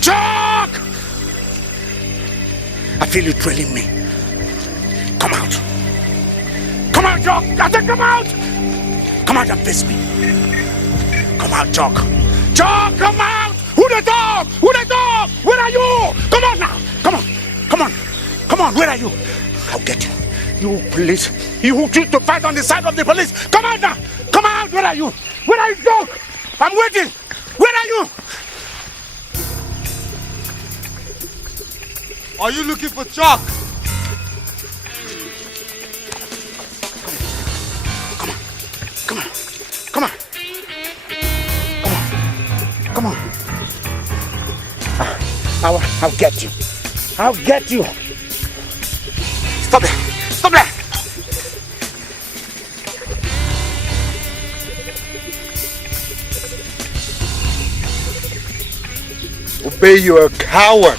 Chuck! I feel you trailing me. Come out. Come out, Chuck! I said come out! Come out and face me. Come out, Chuck. Chuck, come out! Who the dog? Who the dog? Where are you? Come on now! Come on! Come on! Come on, where are you? I'll get you. You police. You who choose to fight on the side of the police. Come out now! Come out! Where are you? Where are you, Chuck? I'm waiting. Where are you? Are you looking for Chuck? Come on. Come on. Come on. Come on. Come on. I'll get you. I'll get you. Stop there. Stop there. Obey, you're a coward.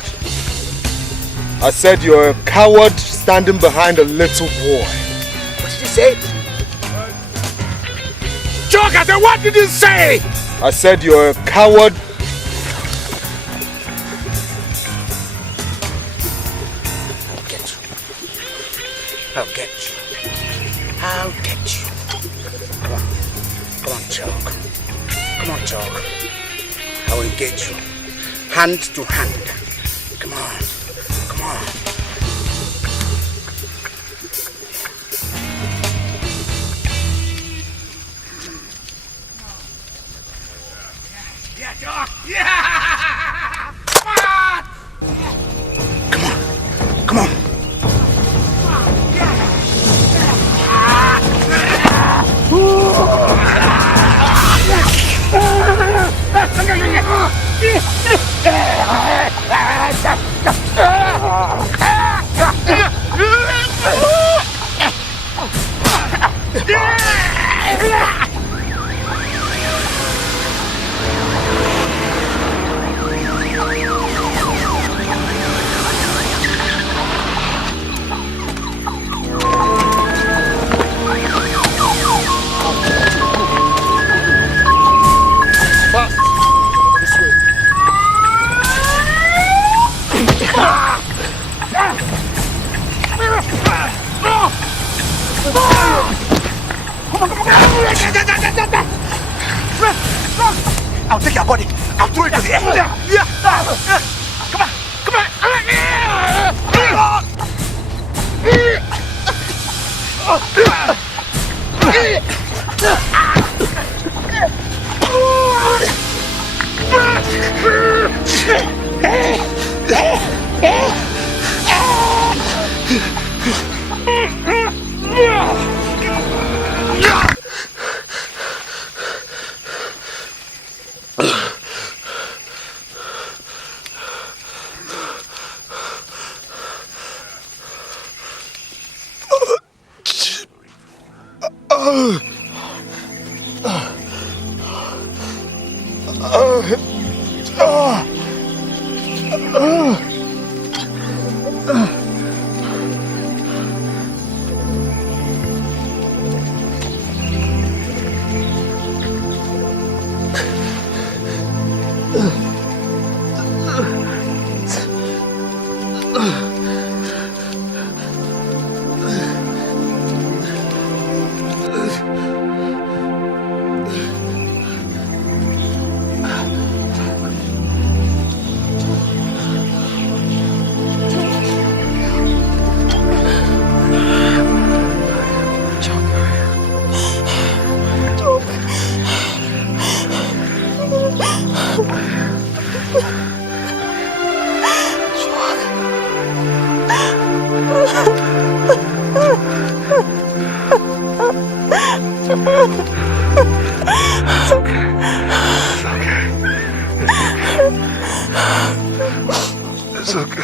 I said you're a coward standing behind a little boy. What did you say? Chuck, I said, what did you say? I said you're a coward. I'll get you. I'll get you. I'll get you. Come on. Come on, Chuck. Come on, Chuck. I will engage you. Hand to hand. Come on. Come on. I'll take your body. I'll throw it to the air. Come on. Come on. It's okay.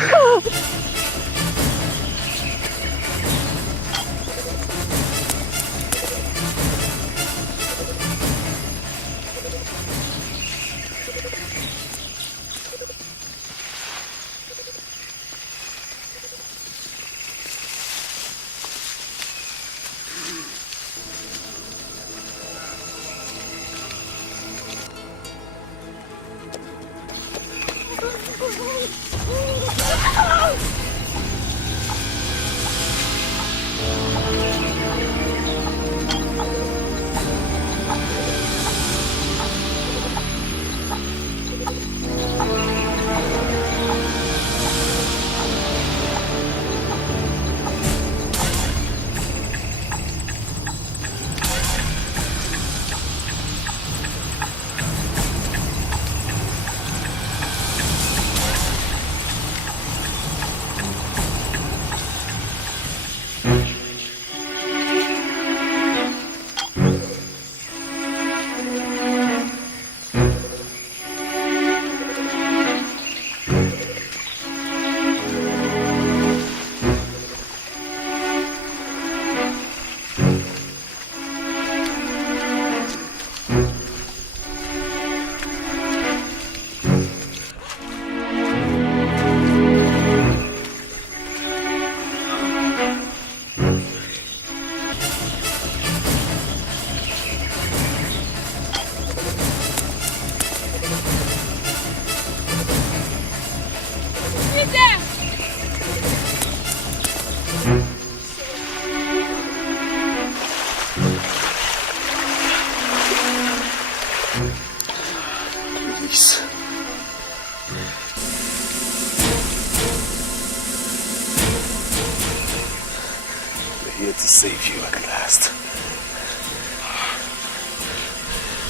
Here to save you at last.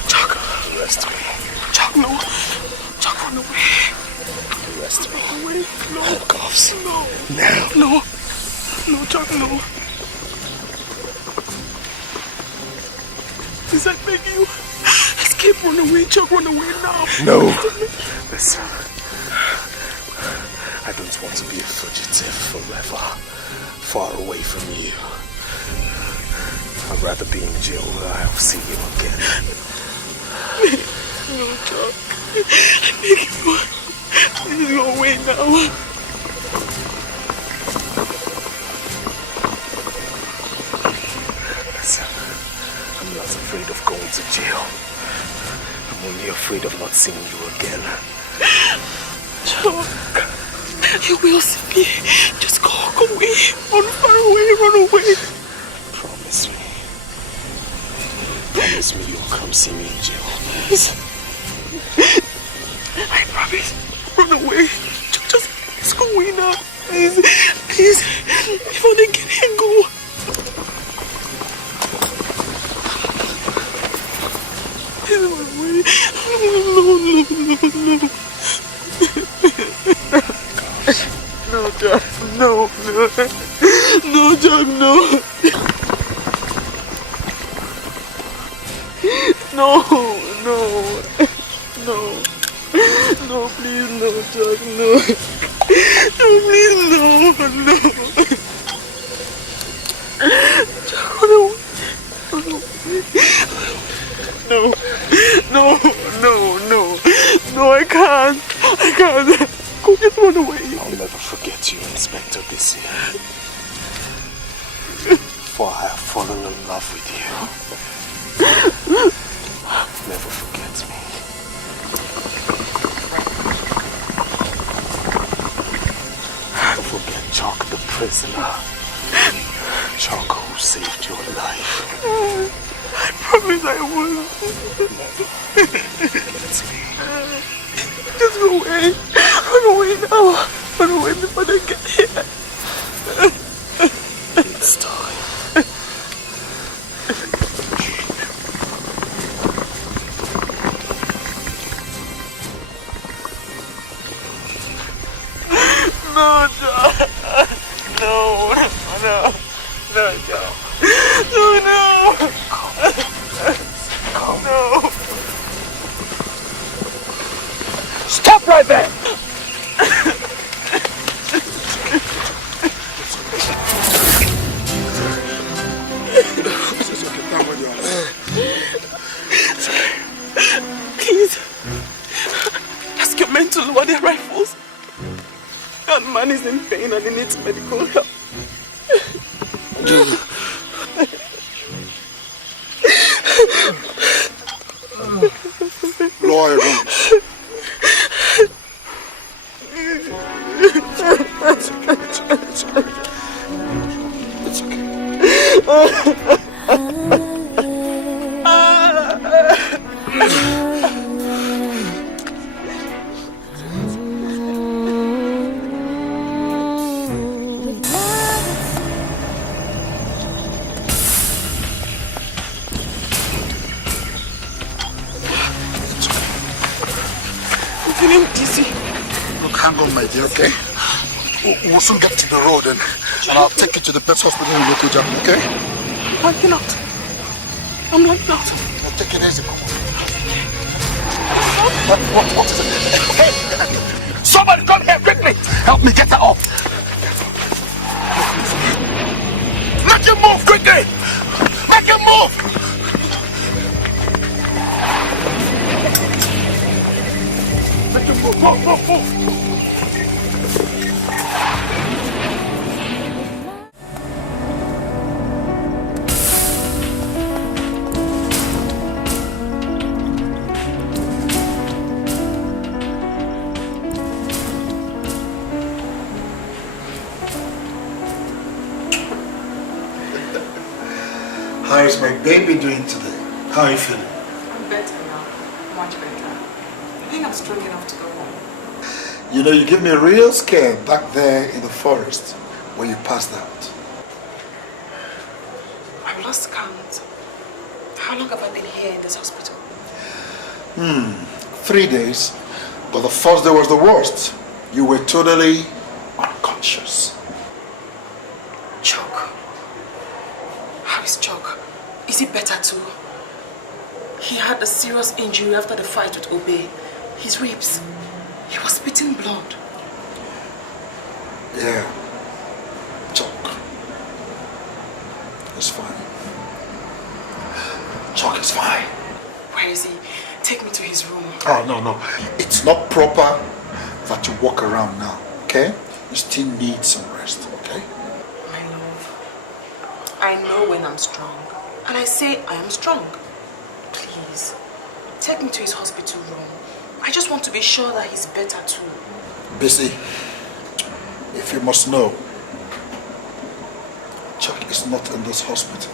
Chuck, arrest me. Chuck, no. Chuck, run away. Arrest me. Run away. No. Handcuffs. No. Now. No. No, Chuck, no. Please, I beg you. Escape, run away, Chuck, run away now. No. Listen. I don't want to be a fugitive forever. Far away from you. I'd rather be in jail where I'll see you again. No, Chuck. I beg you. Please go away now. Listen, I'm not afraid of going to jail. I'm only afraid of not seeing you again. Chuck, you will see me. Just Please. I promise. Run away. Just let's go away now. Please. Please. Before they get here, go. Please run away. No. No, Jack. No. No, Jack, no. No, please, no, Jack, no. No, please, no. Jack, run away. No, I can't. Go, just run away. I'll never forget you, Inspector Bissy. For I have fallen in love with you. Never forget me. Forget Chuck the prisoner. Chuck who saved your life. I promise I will. It's me. Just go away. Run away now. Run away before they get here. It's time. No, John. No, John. No. No. Stop right there! Please. Ask your men to lower their rifles. That man is in pain and he needs medical help. Lower your guns. It's okay. Hang on, my dear, okay? We'll soon get to the road and I'll take you to the best hospital in Lokoja, okay? I cannot. I'm like that. Well, take it easy, come on. What is it? Hey! Somebody come here quickly! Help me get her off! Make him move quickly! Make him move! Make him move, move! How is my baby doing today? How are you feeling? I'm better now. Much better. I think I'm strong enough to go home. You know, you gave me a real scare back there in the forest when you passed out. I've lost count. How long have I been here in this hospital? 3 days. But the first day was the worst. You were totally unconscious. Chuck. How is Chuck? Is he better too? He had a serious injury after the fight with Obey. His ribs. He was spitting blood. Yeah. Chuck. It's fine. Chuck is fine. Where is he? Take me to his room. Oh, no. It's not proper that you walk around now, okay? You still need some rest, okay? My love, I know when I'm strong. And I say I am strong. Please, take me to his hospital room. I just want to be sure that he's better too. Bissy, if you must know, Chuck is not in this hospital.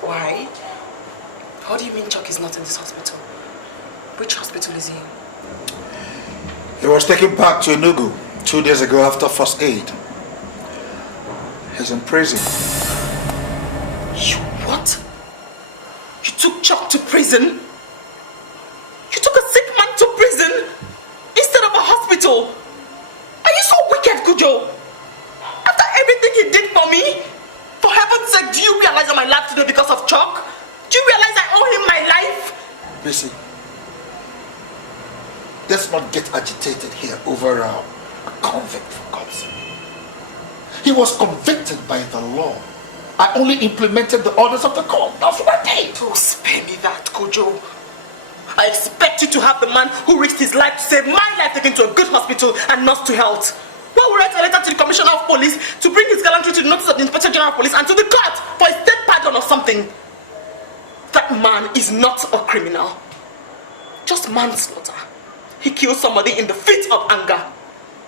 Why? What do you mean Chuck is not in this hospital? Which hospital is he in? He was taken back to Enugu 2 days ago after first aid. He's in prison. You what? You took Chuck to prison? You took a sick man to prison instead of a hospital? Are you so wicked, Kujo? After everything he did for me? For heaven's sake, do you realize I'm alive today because of Chuck? Do you realize I owe him my life? Listen, let's not get agitated here over a convict, for God's sake. He was convicted by the law. I only implemented the orders of the court. That's what I did. Oh, spare me that, Kojo. I expect you to have the man who risked his life to save my life taken to a good hospital and not to health. Why would I write a letter to the Commissioner of Police to bring his gallantry to the notice of the Inspector General of Police and to the court for a state pardon or something? That man is not a criminal. Just manslaughter. He killed somebody in the fit of anger.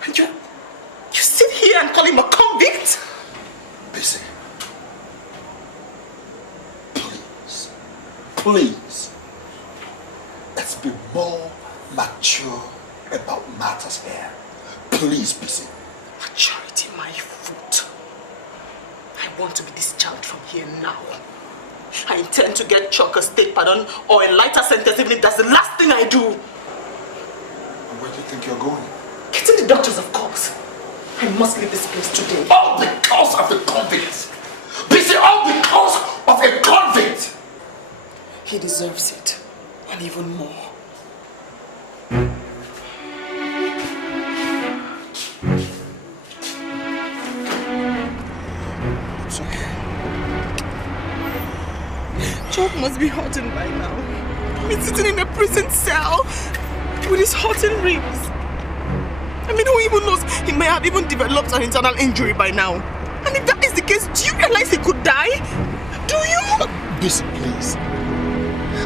And you sit here and call him a convict? Busy. Please. Let's be more mature about matters here. Please, Busy. Maturity, my foot. I want to be discharged from here now. I intend to get Chuck a state pardon or a lighter sentence even if that's the last thing I do. And where do you think you're going? Getting the doctors, of course. I must leave this place today. All because of the convict. Busy, all because of a convict. He deserves it. And even more. It's okay. Chuck must be hurting by now. He's sitting in a prison cell with his hurting ribs. I mean, who even knows? He may have even developed an internal injury by now. And if that is the case, do you realize he could die? Do you? Busy, please.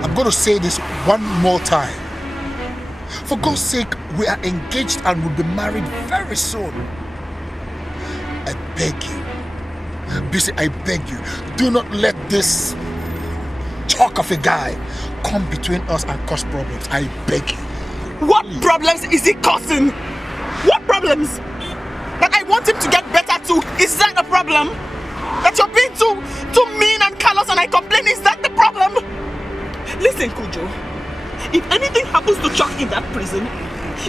I'm going to say this one more time. For God's sake, we are engaged and will be married very soon. I beg you. Busy, I beg you. Do not let this talk of a guy come between us and cause problems. I beg you. What problems is he causing? What problems? That I want him to get better too. Is that a problem? That you're being too mean and callous and I complain, is that the problem? Listen, Kujo. If anything happens to Chuck in that prison,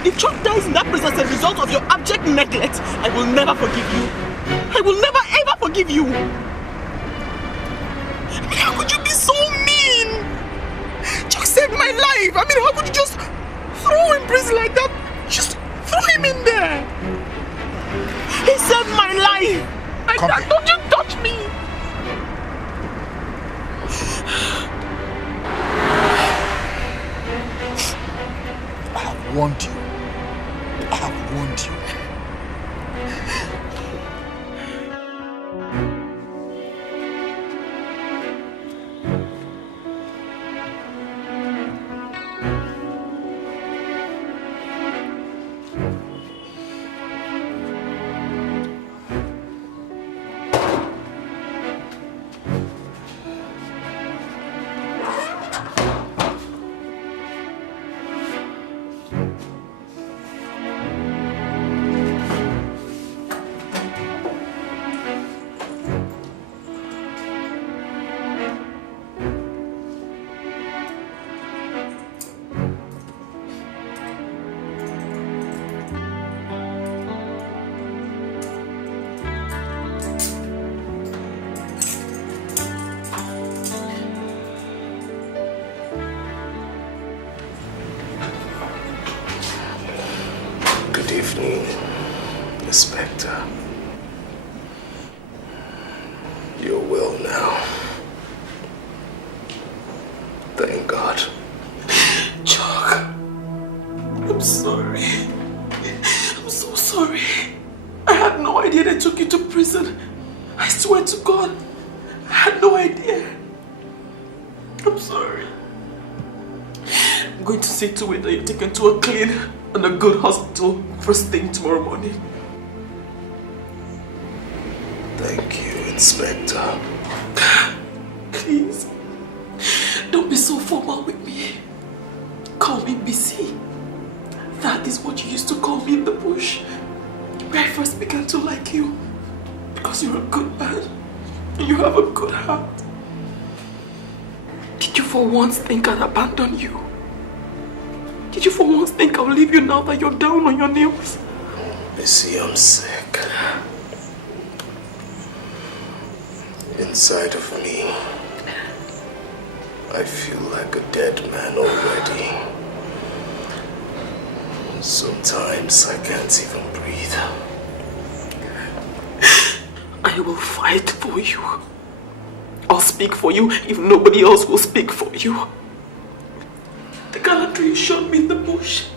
if Chuck dies in that prison as a result of your abject neglect, I will never forgive you. I will never ever forgive you. I mean, how could you be so mean? Chuck saved my life. I mean, how could you just throw him in prison like that? Just throw him in there. He saved my life. Don't you touch me. I have warned you. I have warned you. Inspector. You're well now. Thank God. Chuck, I'm sorry. I'm so sorry. I had no idea they took you to prison. I swear to God, I had no idea. I'm sorry. I'm going to see to it that you're taken to a clean and a good hospital first thing tomorrow morning. Thank you, Inspector. Please, don't be so formal with me. Call me BC. That is what you used to call me in the bush. When I first began to like you. Because you're a good man. And you have a good heart. Did you for once think I'd abandon you? Did you for once think I'll leave you now that you're down on your knees? Missy, I'm sick. Inside of me, I feel like a dead man already. Sometimes I can't even breathe. I will fight for you. I'll speak for you if nobody else will speak for you. The gallantry you showed me in the bush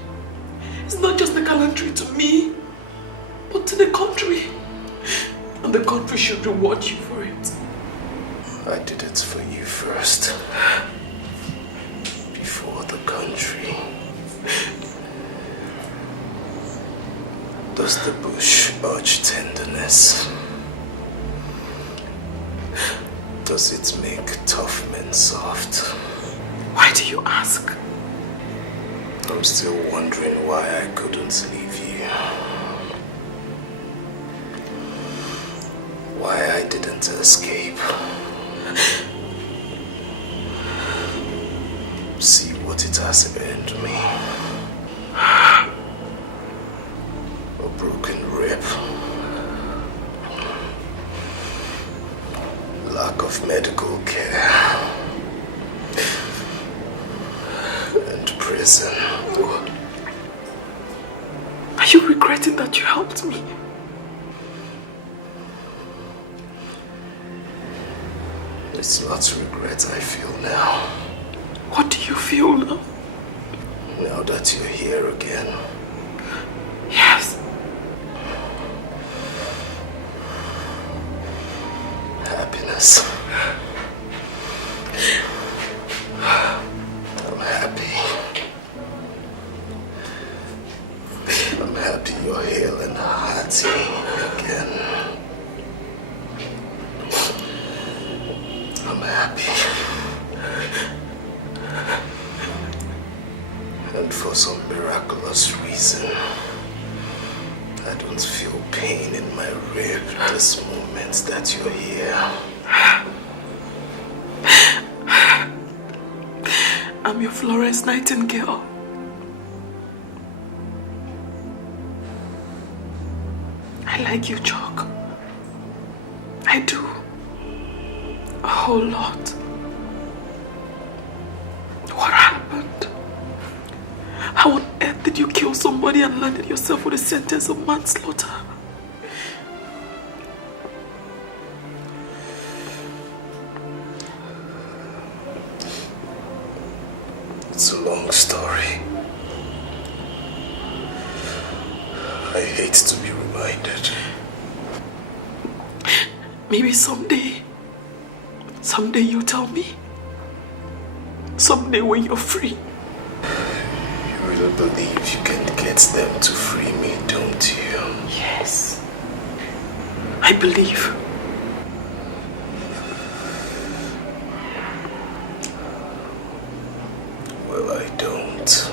is not just the gallantry to me, but to the country. And the country should reward you for it. I did it for you first. Before the country. Does the bush urge tenderness? Does it make tough men soft? Why do you ask? I'm still wondering why I couldn't leave you. Why I didn't escape. See what it has earned me. A broken rib. Lack of medical care. And prison. Are you regretting that you helped me? It's not regret I feel now. What do you feel now? Now that you're here again. Yes. Happiness. I'm happy. I'm happy you're hale and hearty again. I'm happy. And for some miraculous reason, I don't feel pain in my rib this moment that you're here. I'm your Florence Nightingale. I like you, Chalk. I do. A whole lot. What happened? How on earth did you kill somebody and landed yourself with a sentence of manslaughter? It's a long story. I hate to be reminded. Maybe someday you'll tell me. Someday when you're free. You really believe you can get them to free me, don't you? Yes. I believe. Well, I don't.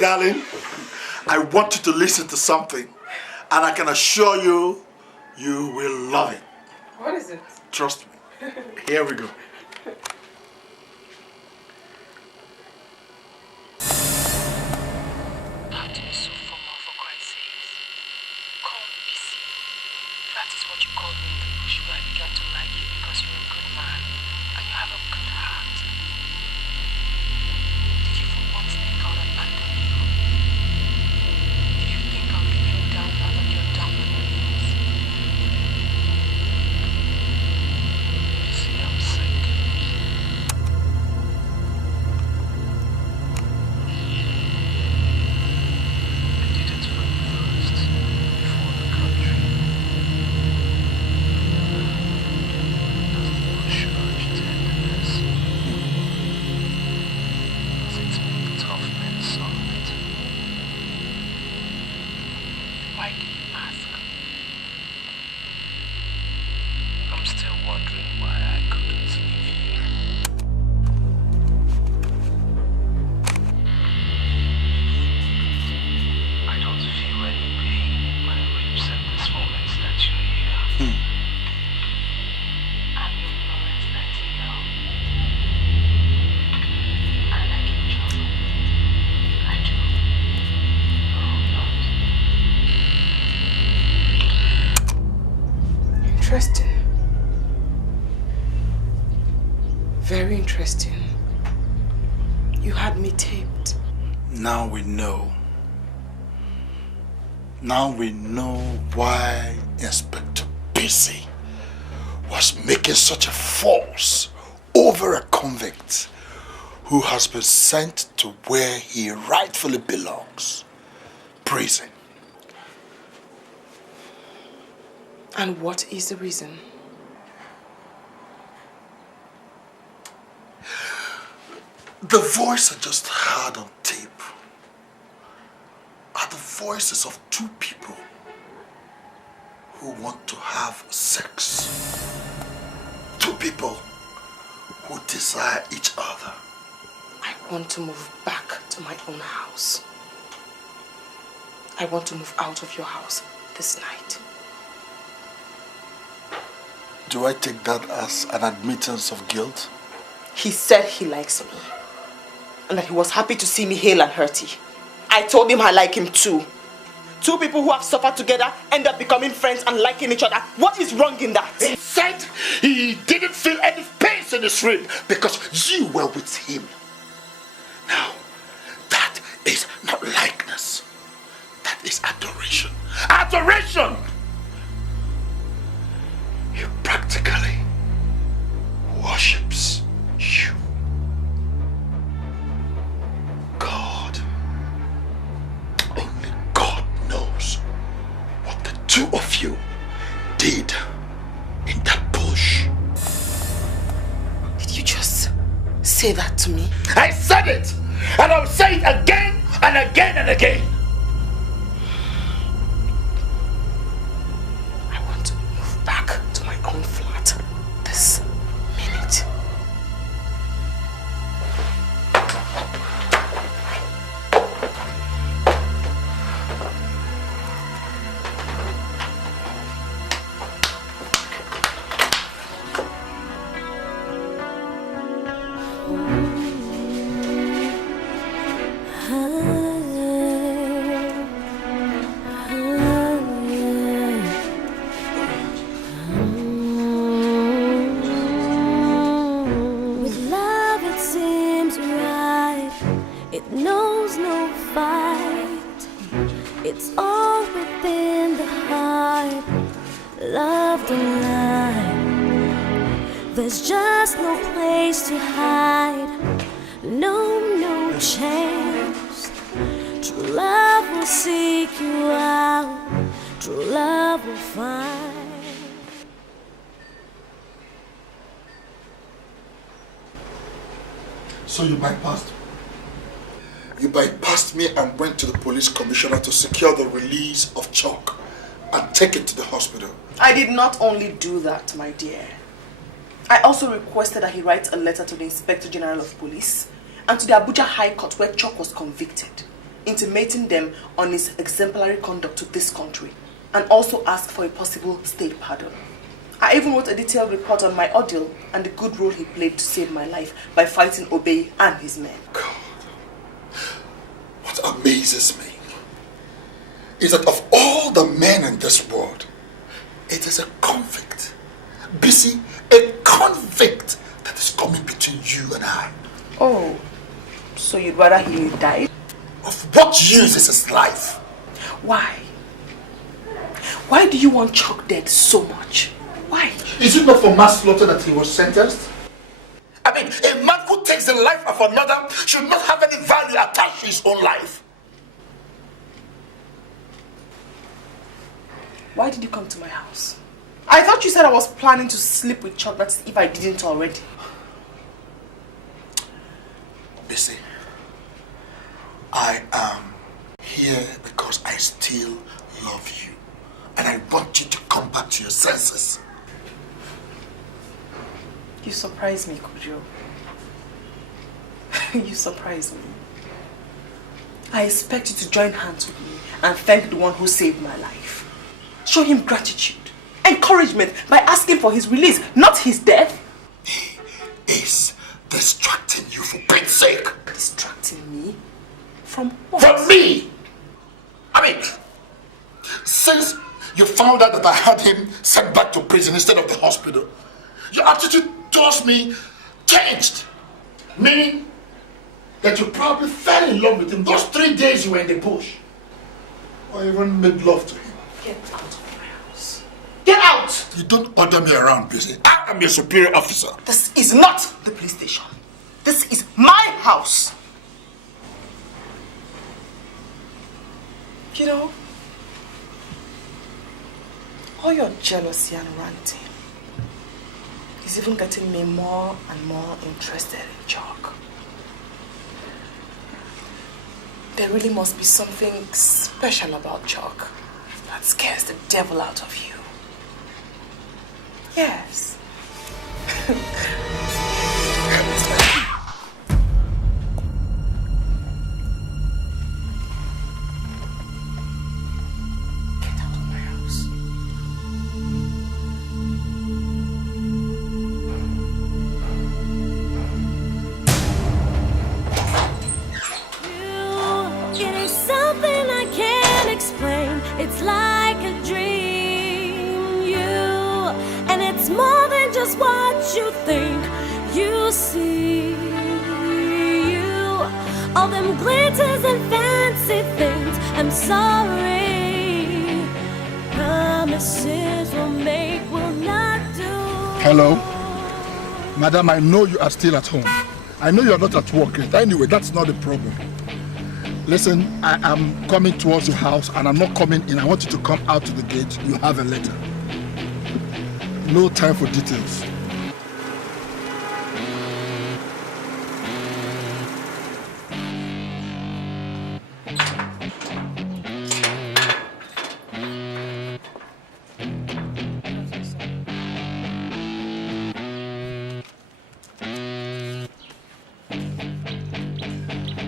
Darling, I want you to listen to something, and I can assure you, you will love it. What is it? Trust me. Here we go. Interesting. You had me taped. Now we know. Now we know why Inspector Busy was making such a fuss over a convict who has been sent to where he rightfully belongs, prison. And what is the reason? The voice I just heard on tape are the voices of two people who want to have sex. Two people who desire each other. I want to move back to my own house. I want to move out of your house this night. Do I take that as an admittance of guilt? He said he likes me. And that he was happy to see me hale and hearty. I told him I like him too. Two people who have suffered together end up becoming friends and liking each other. What is wrong in that? He said he didn't feel any pain in his rib because you were with him. Now, that is not likeness. That is adoration. Adoration! He practically worships you. God, only God knows what the two of you did in that bush. Did you just say that to me? I said it! And I'll say it again and again and again. I want to move back to my own flat this minute. With love it seems right. It knows no fight. It's all within the heart. Love don't lie. There's just no place to hide. No chance. True love will seek you out. True love will find. So you bypassed? You bypassed me and went to the police commissioner to secure the release of Chalk and take it to the hospital. I did not only do that, my dear. I also requested that he write a letter to the Inspector General of Police and to the Abuja High Court where Chalk was convicted, intimating them on his exemplary conduct to this country and also ask for a possible state pardon. I even wrote a detailed report on my ordeal and the good role he played to save my life by fighting Obey and his men. God, what amazes me is that of all the men in this world, it is a convict, busy, a convict that is coming between you and I. Oh, so you'd rather he died? Of what use is his life? Why? Why do you want Chalk dead so much? Why? Is it not for manslaughter that he was sentenced? I mean, a man who takes the life of another should not have any value attached to his own life. Why did you come to my house? I thought you said I was planning to sleep with Chalk, that's if I didn't already. Busy. I am here because I still love you. And I want you to come back to your senses. You surprise me, Kojo. You surprise me. I expect you to join hands with me and thank the one who saved my life. Show him gratitude, encouragement by asking for his release, not his death. He is distracting you for Pete's sake. Distracting me? From what? From me! I mean, since you found out that I had him sent back to prison instead of the hospital, your attitude towards me changed. Meaning that you probably fell in love with him those 3 days you were in the bush. Or even made love to him. Get out of my house. Get out! You don't order me around, busy. I am your superior officer. This is not the police station. This is my house. You know, all your jealousy and ranting is even getting me more and more interested in Chalk. There really must be something special about Chalk that scares the devil out of you. Yes. It's like a dream, you, and it's more than just what you think you see, you, all them glitters and fancy things. I'm sorry, promises we'll make will not do. Hello? Madam, I know you are still at home. I know you are not at work yet. Anyway, that's not the problem. Listen, I am coming towards your house and I'm not coming in. I want you to come out to the gate. You have a letter. No time for details.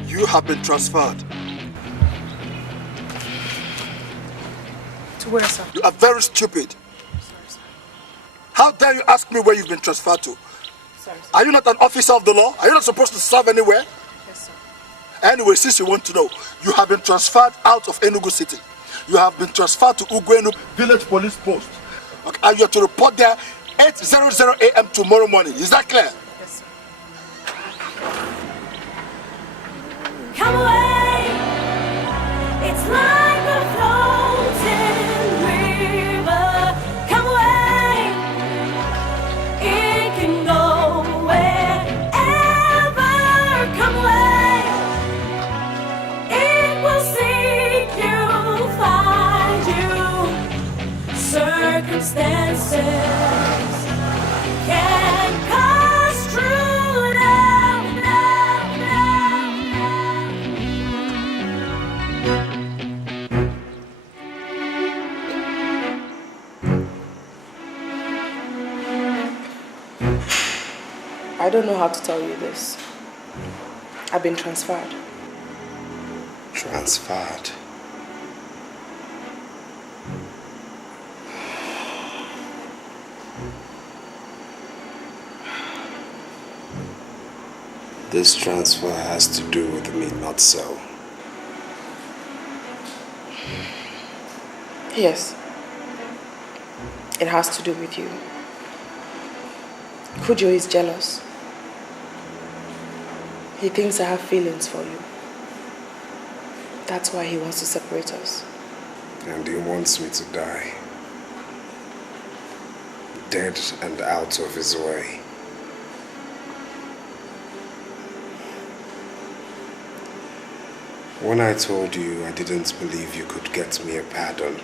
You have been transferred. To where, sir? You are very stupid. Sorry, sir. How dare you ask me where you've been transferred to? Sorry, sir. Are you not an officer of the law? Are you not supposed to serve anywhere? Yes, sir. Anyway, since you want to know, you have been transferred out of Enugu City. You have been transferred to Ugwenu Village Police Post. Okay, and you are to report there 8:00 a.m. tomorrow morning. Is that clear? Yes, sir. Come away, it's like a floating river. Come away, it can go wherever. Come away, it will seek you, find you. Circumstances can cause true love. I don't know how to tell you this. I've been transferred. Transferred? This transfer has to do with me, not so. Yes. It has to do with you. Kujo is jealous. He thinks I have feelings for you. That's why he wants to separate us. And he wants me to die. Dead and out of his way. When I told you I didn't believe you could get me a pardon,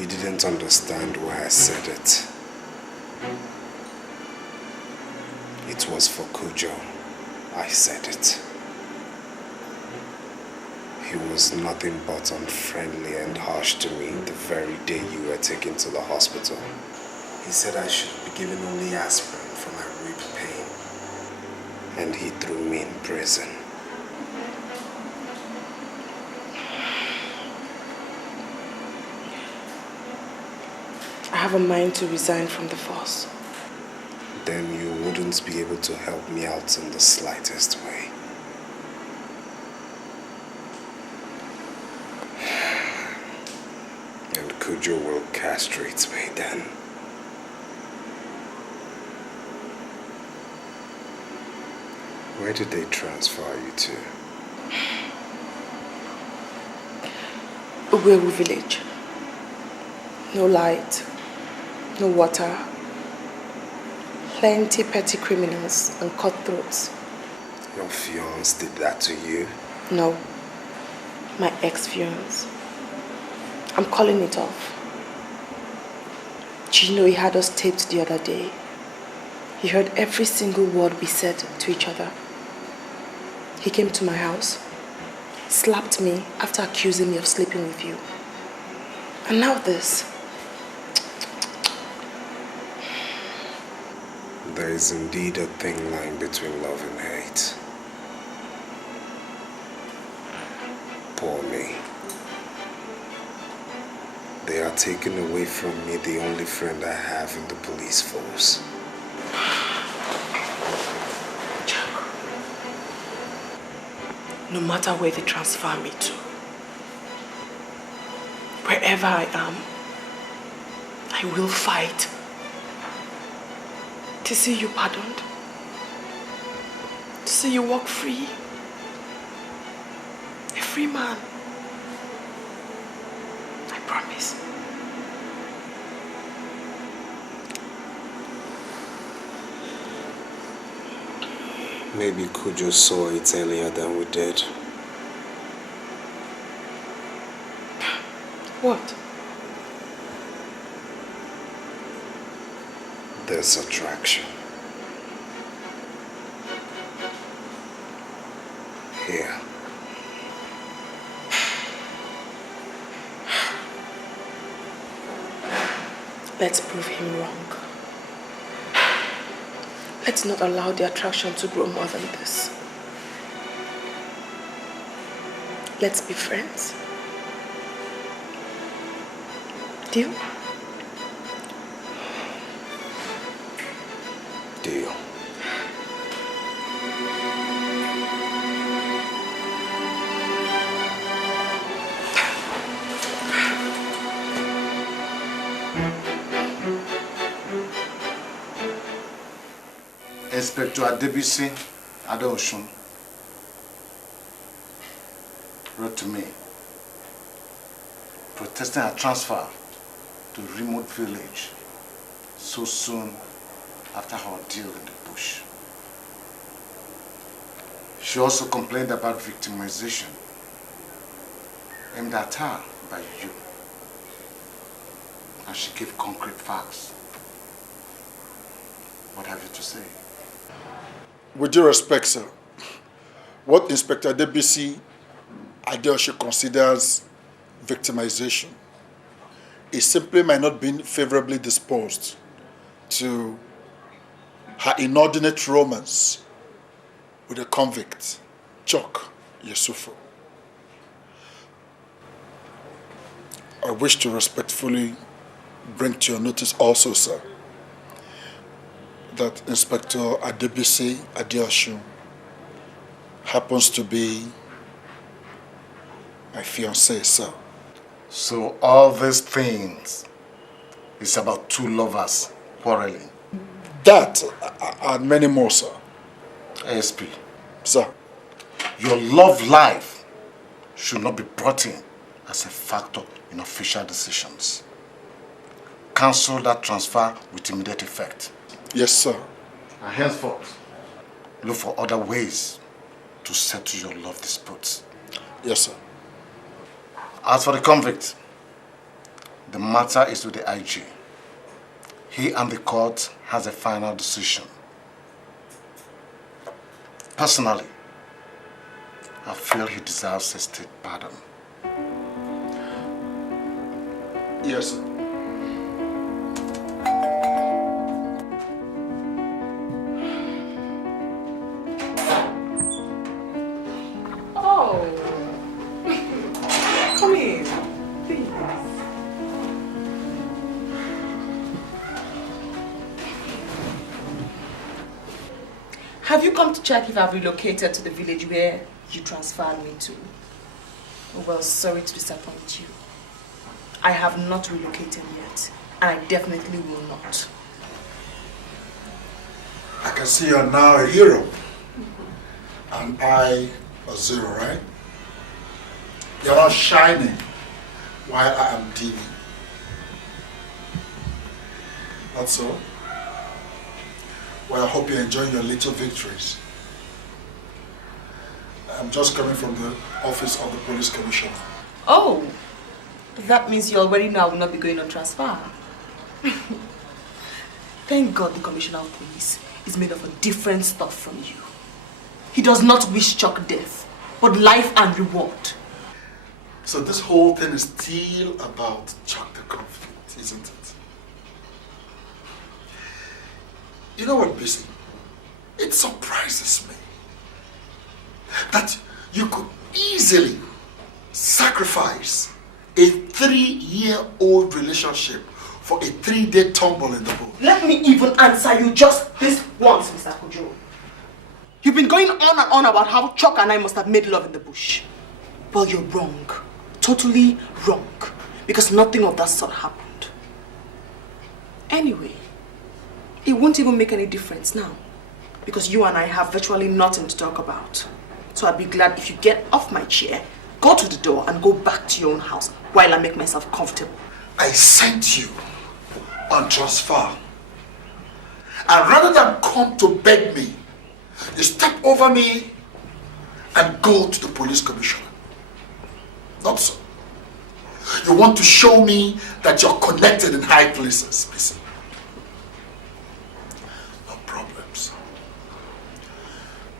you didn't understand why I said it. It was for Kujo. I said it. He was nothing but unfriendly and harsh to me the very day you were taken to the hospital. He said I should be given only aspirin for my rib pain. And he threw me in prison. I have a mind to resign from the force. Then you wouldn't be able to help me out in the slightest way. And Kujo will castrate me then. Where did they transfer you to? Ubewu village. No light, no water, plenty petty criminals and cutthroats. Your fiancé did that to you? No, my ex-fiancé. I'm calling it off. Do you know he had us taped the other day? He heard every single word we said to each other. He came to my house, slapped me after accusing me of sleeping with you. And now this. There is indeed a thin line between love and hate. Poor me. They are taking away from me the only friend I have in the police force. No matter where they transfer me to, wherever I am, I will fight to see you pardoned, to see you walk free, a free man. I promise. Maybe Kujo saw it earlier than we did. What? There's attraction. Here. Let's prove him wrong. Let's not allow the attraction to grow more than this. Let's be friends. Deal? Deal. Inspector Adebisi Adeosun wrote to me protesting a transfer to a remote village so soon after her ordeal in the bush. She also complained about victimization aimed at her by you, and she gave concrete facts. What have you to say? With due respect, sir, what Inspector Adebisi Adeosun considers victimization is simply might not be favorably disposed to her inordinate romance with a convict, Chuck Yusufu. I wish to respectfully bring to your notice also, sir, that Inspector Adebisi Adeosun happens to be my fiancée, sir. So all these things is about two lovers quarreling? That and many more, sir. ASP. Sir. Your love life should not be brought in as a factor in official decisions. Cancel that transfer with immediate effect. Yes, sir. And henceforth, look for other ways to settle your love disputes. Yes, sir. As for the convict, the matter is with the IG. He and the court has a final decision. Personally, I feel he deserves a state pardon. Yes, sir. Oh, come in, please. Have you come to check if I've relocated to the village where you transferred me to? Well, sorry to disappoint you. I have not relocated yet, and I definitely will not. I can see you're now a hero. and I a 0, right? You're not shining while I am dimming. That's all. Well, I hope you're enjoying your little victories. I'm just coming from the office of the police commissioner. Oh, that means you already know I will not be going on transfer. Thank God the commissioner of police is made of a different stuff from you. He does not wish Chuck death, but life and reward. So this whole thing is still about Chuck the conflict, isn't it? You know what, Bissy? It surprises me that you could easily sacrifice a 3-year-old relationship for a 3-day tumble in the bush. Let me even answer you just this once, Mr. Kojo. You've been going on and on about how Chuck and I must have made love in the bush. Well, you're wrong. Totally wrong. Because nothing of that sort happened. Anyway, it won't even make any difference now. Because you and I have virtually nothing to talk about. So I'd be glad if you get off my chair, go to the door and go back to your own house while I make myself comfortable. I sent you on transfer. And rather than come to beg me, you step over me and go to the police commissioner. Not so. You want to show me that you're connected in high places, Bissy. No problems.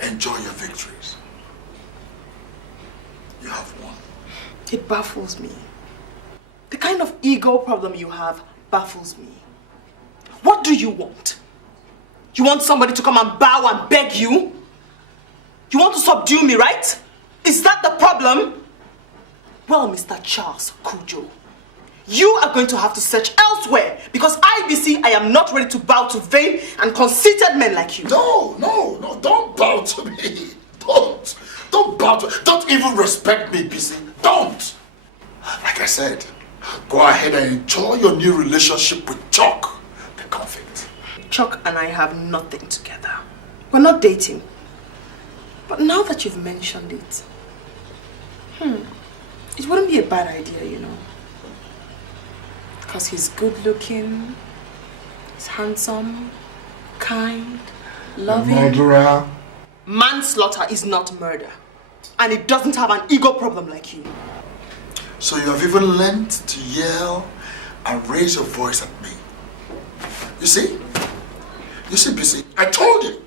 Enjoy your victories. You have won. It baffles me. The kind of ego problem you have baffles me. What do you want? You want somebody to come and bow and beg you? You want to subdue me, right? Is that the problem? Well, Mr. Charles Kujo, you are going to have to search elsewhere because I am not ready to bow to vain and conceited men like you. No, don't bow to me. Don't bow to me. Don't even respect me, Bissy. Don't. Like I said, go ahead and enjoy your new relationship with Chuck, the convict. Chuck and I have nothing together. We're not dating. But now that you've mentioned it, it wouldn't be a bad idea, you know. Because he's good looking, he's handsome, kind, loving. Murderer. Manslaughter is not murder. And it doesn't have an ego problem like you. So you have even learned to yell and raise your voice at me. You see? You see, Bissy, I told you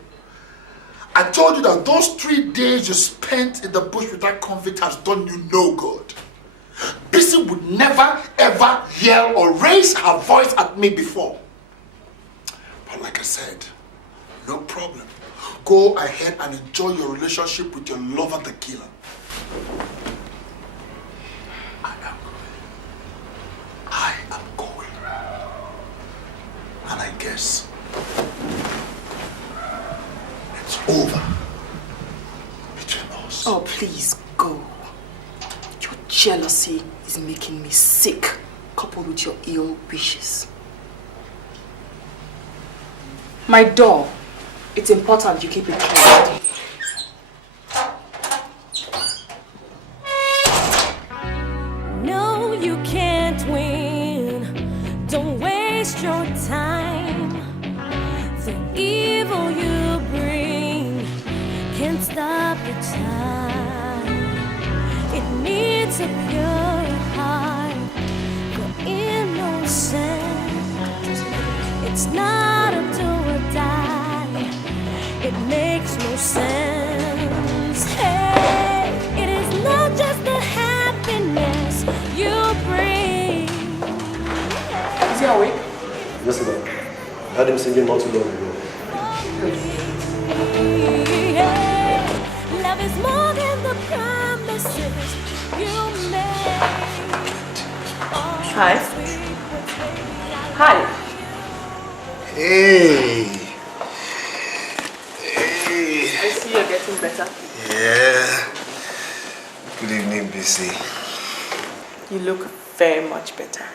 that those 3 days you spent in the bush with that convict has done you no good. Bissy would never ever yell or raise her voice at me before. But like I said, no problem. Go ahead and enjoy your relationship with your lover, the killer. I am going. And I guess it's over between us. Oh, please go. Your jealousy is making me sick, coupled with your ill wishes. My door. It's important you keep it closed. No, you can't win. Don't waste your time. The evil you bring can't stop the time. It needs a pure heart for innocence. It's not a do or die. It makes no sense. Hey, it is not just the happiness you bring. Is he awake? Yes, ma'am. I heard him singing not too long ago. Love is more than the promises you make. Hi. Hi. Hey. I see you're getting better. Yeah. Good evening, Bissy. You look very much better.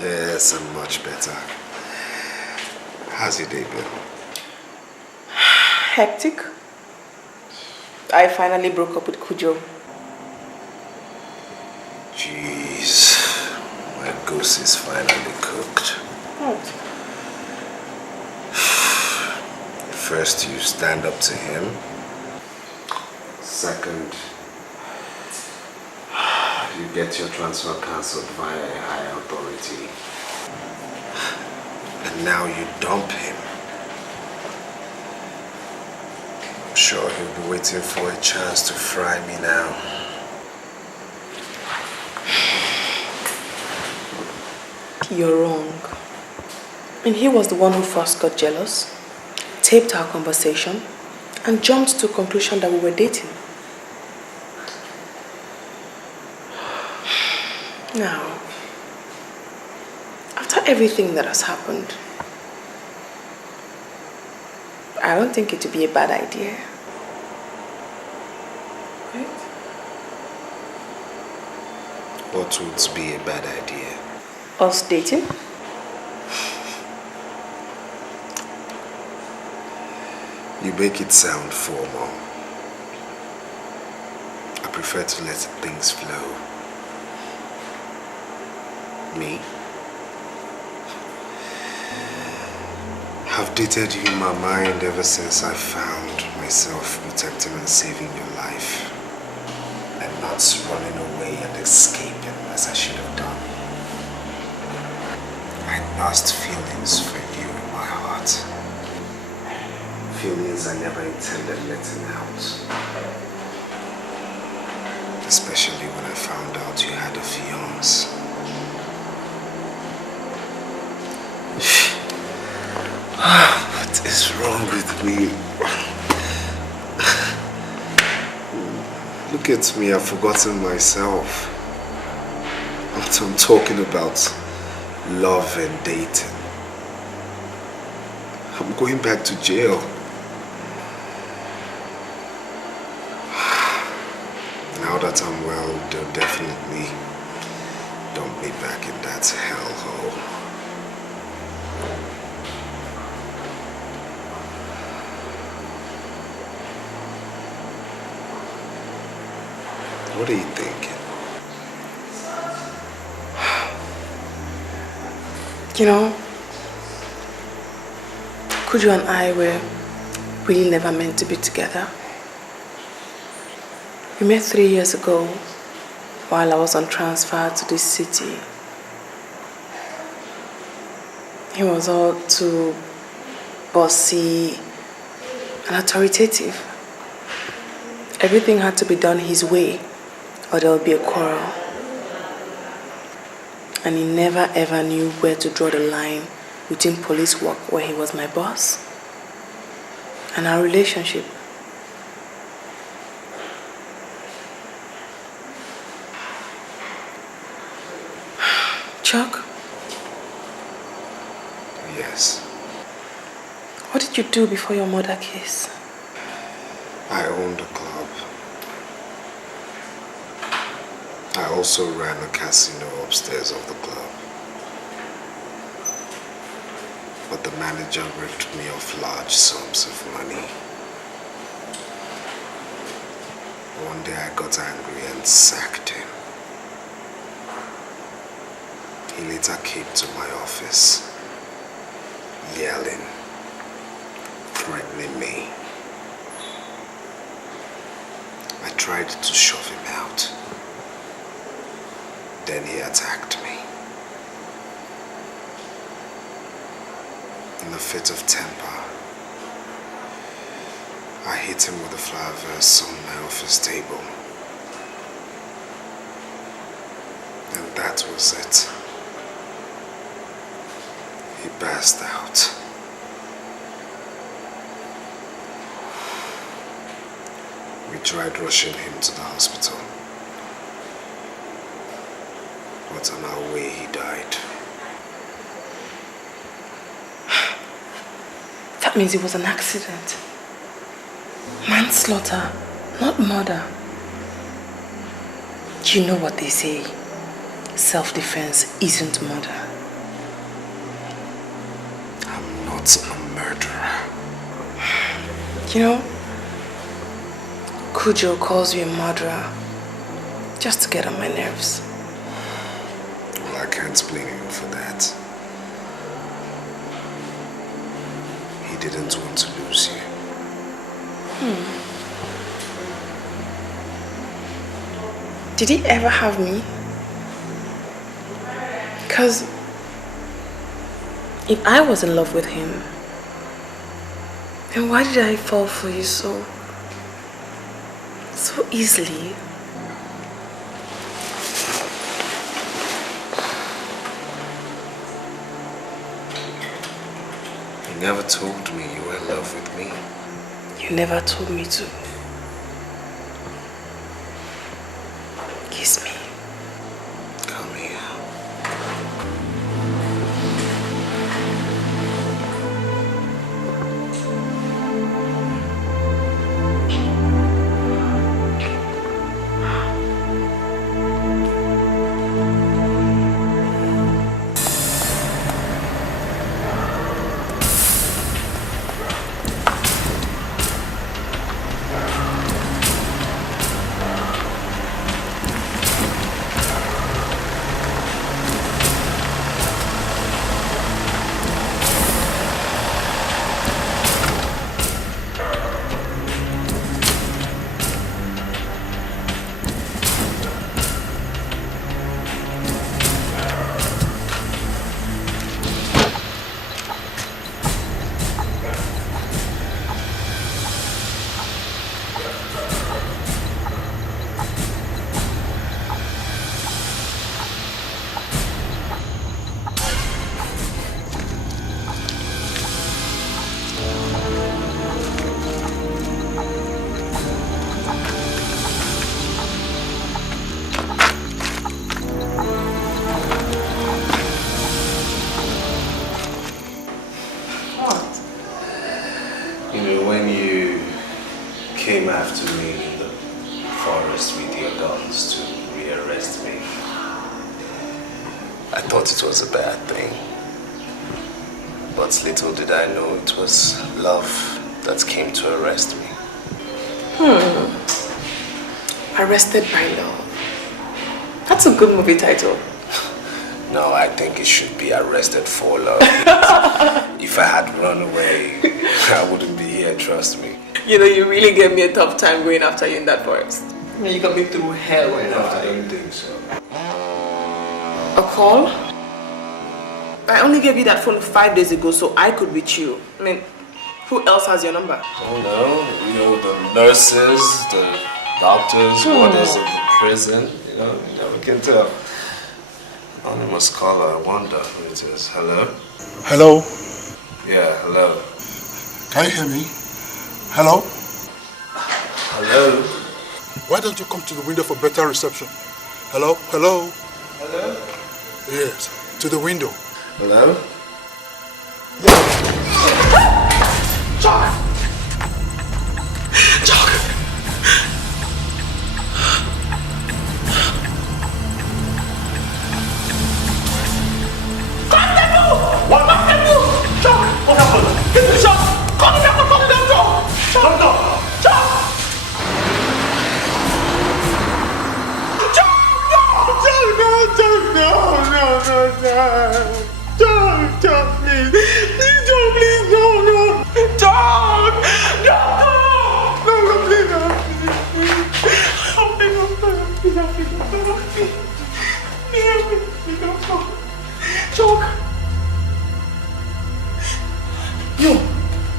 Yes, I'm much better. How's your day been? Hectic. I finally broke up with Kujo. Jeez, my goose is finally cooked. What? First, you stand up to him. Second, you get your transfer cancelled via a higher authority. And now you dump him. I'm sure he'll be waiting for a chance to fry me now. You're wrong. And he was the one who first got jealous, taped our conversation, and jumped to a conclusion that we were dating. Now, after everything that has happened, I don't think it would be a bad idea. Right? What would be a bad idea? Us dating? You make it sound formal. I prefer to let things flow. Me? I've dated you in my mind ever since I found myself protecting and saving your life. And not running away and escaping as I should have done. I nursed feelings for you in my heart. Feelings I never intended letting out. Especially when I found out you had a fiancé. What is wrong with me? Look at me, I've forgotten myself. What I'm talking about, love and dating. I'm going back to jail. Now that I'm well, they'll definitely dump me back in that hellhole. What are you thinking? You know, Kujo and I were really never meant to be together. We met 3 years ago while I was on transfer to this city. He was all too bossy and authoritative. Everything had to be done his way or there would be a quarrel. And he never ever knew where to draw the line between police work, where he was my boss, and our relationship. Chuck? Yes. What did you do before your murder case? I owned a club. I also ran a casino upstairs of the club. But the manager ripped me off large sums of money. One day I got angry and sacked him. He later came to my office, yelling, threatening me. I tried to shove him out. Then he attacked me. In a fit of temper, I hit him with a flower vase on my office table. And that was it. He passed out. We tried rushing him to the hospital. But on our way, he died. That means it was an accident. Manslaughter, not murder. You know what they say. Self-defense isn't murder. I'm not a murderer. You know, Kujo calls you a murderer just to get on my nerves. Well, I can't blame him for that. He didn't want to lose you. Did he ever have me? Because if I was in love with him, then why did I fall for you so easily? You never told me you were in love with me. You never told me to. Kiss me. Come here. Little did I know it was love that came to arrest me. Arrested by Love. That's a good movie title. No, I think it should be Arrested for Love. If I had run away, I wouldn't be here, trust me. You know, you really gave me a tough time going after you in that forest. You got me through hell going after I don't think so. A call? I only gave you that phone 5 days ago so I could reach you. I mean, who else has your number? Oh no, you know, the nurses, the doctors, warders of the prison, you never can tell. Anonymous caller, I wonder who it is. Hello? Hello? Yeah, hello. Can you hear me? Hello? Hello? Why don't you come to the window for better reception? Hello? Hello? Hello? Yes, to the window. Hello? Chuck! Chuck! What happened? Chuck! What happened? Get the shot! Come down, Chuck! Chuck! Chuck, please. Please, Chuck, please, no. Chuck! No, please, Chuck! You,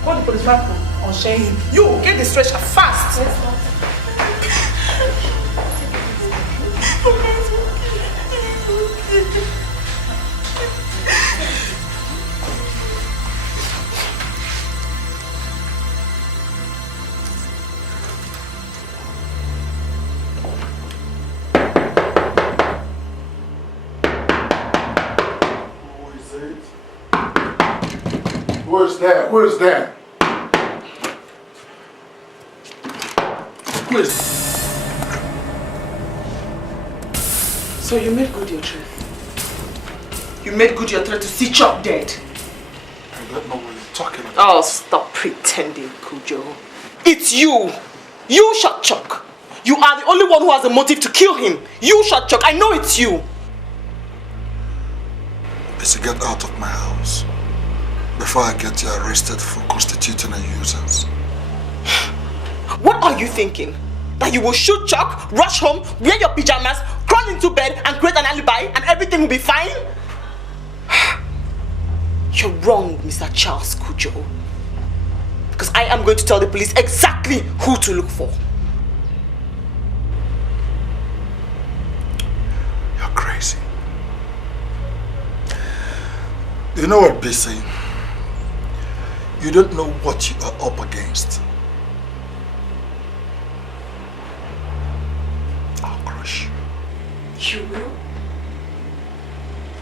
call the police man on Shane. You, get the stretcher fast! Who is there? Who is? So you made good your threat? You made good your threat to see Chuck dead? I don't know what you're talking about. Oh, stop pretending, Kujo. It's you! You shot Chuck. You are the only one who has a motive to kill him. You shot Chuck. I know it's you. Bessie, get out of my house before I get you arrested for constituting a nuisance. What are you thinking? That you will shoot Chuck, rush home, wear your pajamas, crawl into bed and create an alibi and everything will be fine? You're wrong, Mr. Charles Kujo. Because I am going to tell the police exactly who to look for. You're crazy. You know what, Bessie? You don't know what you are up against. I'll crush you. You will?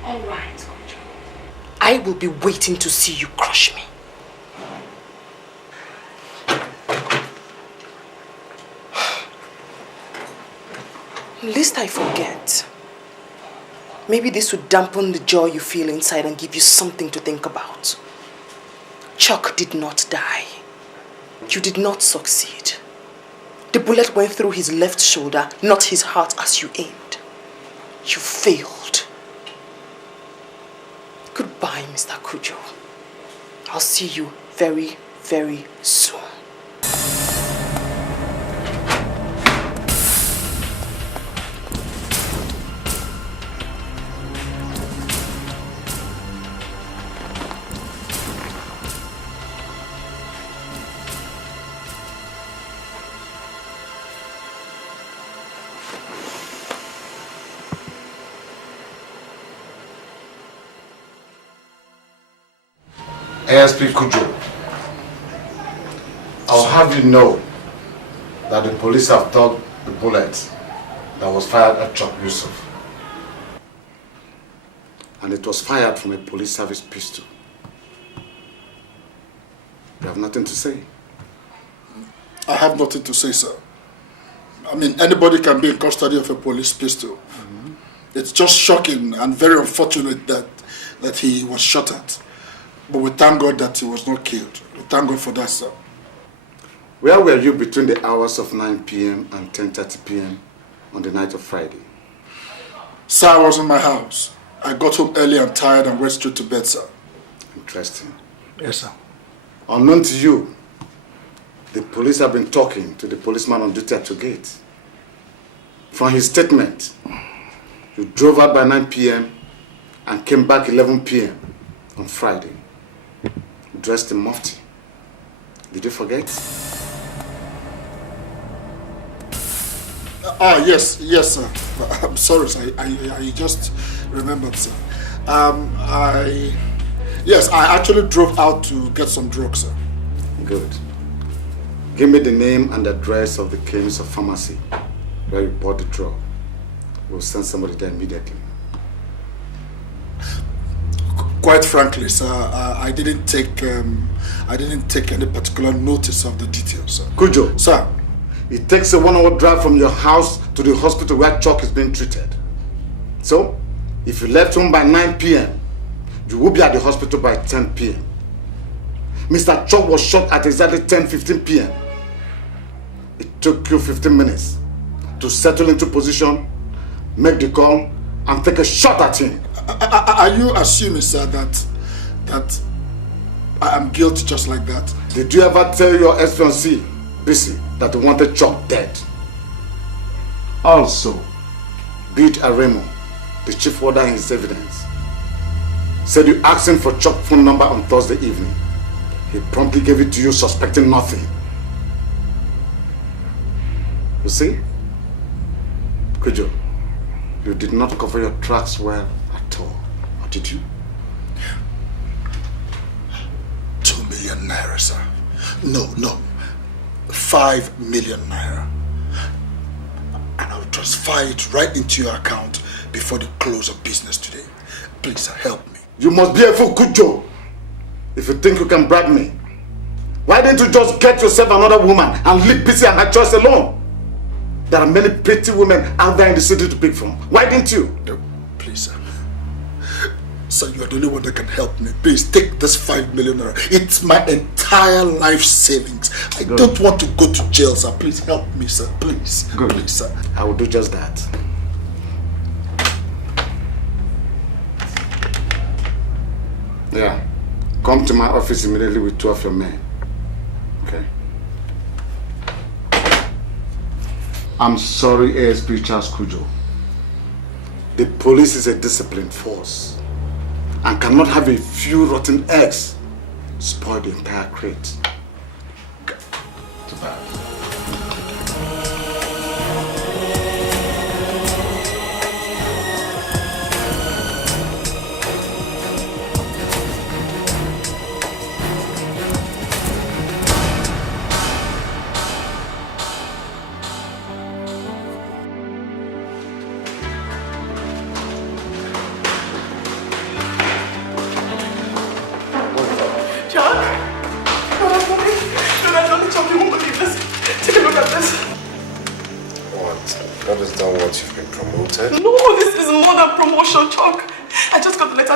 All right, Kujo. I will be waiting to see you crush me. Lest I forget. Maybe this would dampen the joy you feel inside and give you something to think about. Chuck did not die. You did not succeed. The bullet went through his left shoulder, not his heart as you aimed. You failed. Goodbye, Mr. Kujo. I'll see you very, very soon. ASP Kujo, I'll have you know that the police have dug the bullet that was fired at Chuck Yusuf. And it was fired from a police service pistol. You have nothing to say? I have nothing to say, sir. I mean, anybody can be in custody of a police pistol. It's just shocking and very unfortunate that he was shot at. But we thank God that he was not killed. We thank God for that, sir. Where were you between the hours of 9 p.m. and 10:30 p.m. on the night of Friday? Sir, I was in my house. I got home early and tired and went straight to bed, sir. Interesting. Yes, sir. Unknown to you, the police have been talking to the policeman on duty at your gate. From his statement, you drove out by 9 p.m. and came back 11 p.m. on Friday, dressed in mufti. Did you forget? Yes, sir. I'm sorry, sir. I just remembered, sir. I actually drove out to get some drugs, sir. Good. Give me the name and address of the chemist or pharmacy where you bought the drug. We'll send somebody there immediately. Quite frankly, sir, I didn't take any particular notice of the details, sir. Kujo, sir, it takes a 1-hour drive from your house to the hospital where Chuck is being treated. So, if you left home by 9 p.m., you will be at the hospital by 10 p.m. Mr. Chuck was shot at exactly 10:15 p.m. It took you 15 minutes to settle into position, make the call, and take a shot at him. Are you assuming, sir, that I am guilty just like that? Did you ever tell your ex-fiancée, Bissy, that you wanted Chuck dead? Also, Bid Aremo, the chief warder in his evidence, said you asked him for Chuck's phone number on Thursday evening. He promptly gave it to you suspecting nothing. You see? Kujo, you did not cover your tracks well at all, or did you? 2 million naira, sir. No. 5 million naira. And I'll transfer it right into your account before the close of business today. Please, sir, help me. You must be a fool, Kujo. If you think you can bribe me, why didn't you just get yourself another woman and leave Bissy and her choice alone? There are many pretty women out there in the city to pick from. Why didn't you? No, please, sir. Sir, you are the only one that can help me. Please take this 5 million naira. It's my entire life savings. I don't want to go to jail, sir. Please help me, sir. Please. Good. Please, sir. I will do just that. Yeah. Come to my office immediately with 2 of your men. Okay. I'm sorry, ASP Charles Kujo. The police is a disciplined force and cannot have a few rotten eggs spoil the entire crate. Too bad.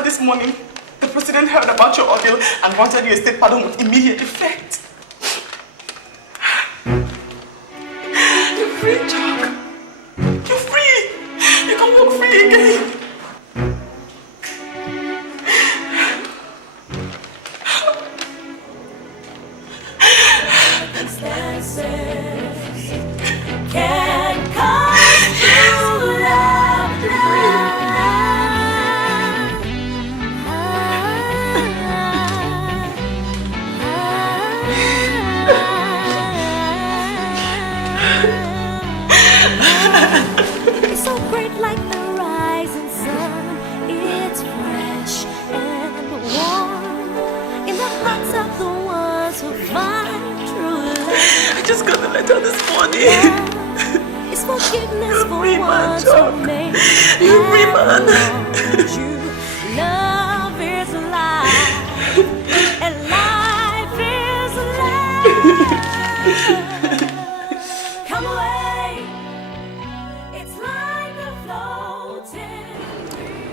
This morning, the president heard about your ordeal and granted you a state pardon with immediate effect. You're free, Chuck. You're free. You can walk free again.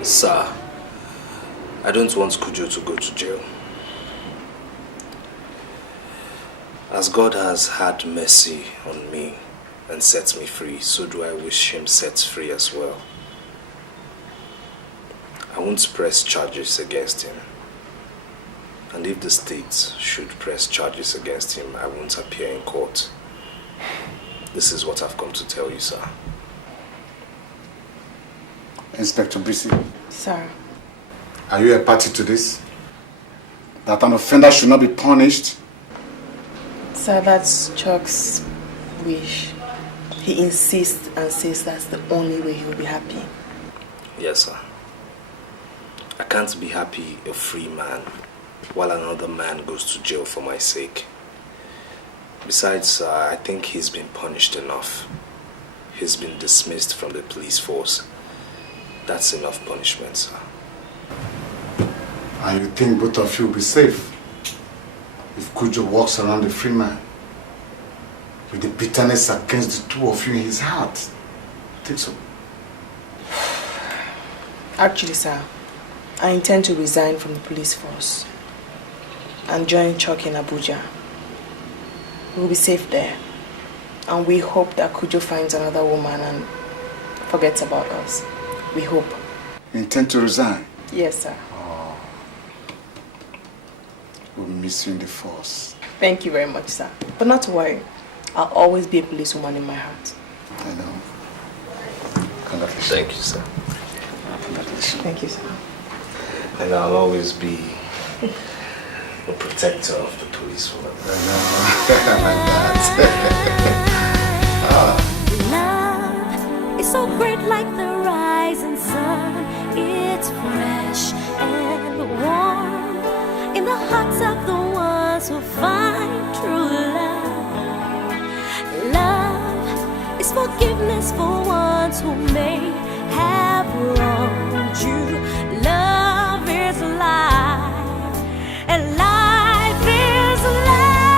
Sir, I don't want Kujo to go to jail. As God has had mercy on me and set me free, so do I wish him set free as well. I won't press charges against him. And if the state should press charges against him, I won't appear in court. This is what I've come to tell you, sir. Inspector Brissy. Sir. Are you a party to this? That an offender should not be punished? Sir, that's Chuck's wish. He insists and says that's the only way he will be happy. Yes, sir. I can't be happy a free man while another man goes to jail for my sake. Besides, I think he's been punished enough. He's been dismissed from the police force. That's enough punishment, sir. And you think both of you will be safe if Kujo walks around a free man with the bitterness against the two of you in his heart? You think so? Actually, sir, I intend to resign from the police force and join Chuck in Abuja. We'll be safe there. And we hope that Kujo finds another woman and forgets about us. We hope. You intend to resign? Yes, sir. Oh. We'll miss you in the force. Thank you very much, sir. But not to worry. I'll always be a policewoman in my heart. I know. Congratulations. Thank you, sir. Congratulations. Thank you, sir. And I'll always be a protector of the policewoman. I know. Like that. Love is so great like the rising sun. It's fresh and warm in the hearts of the ones who find true love. Love is forgiveness for ones who may have wronged you. Love is life, and life is love.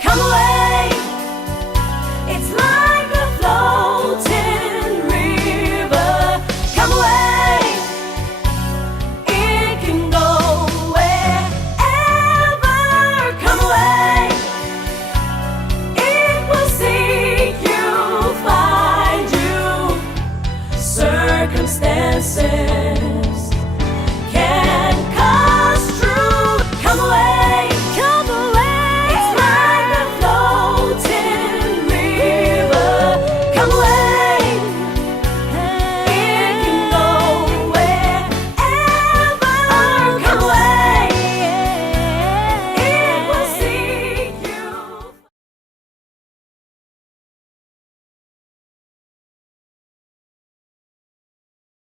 Come away, it's love.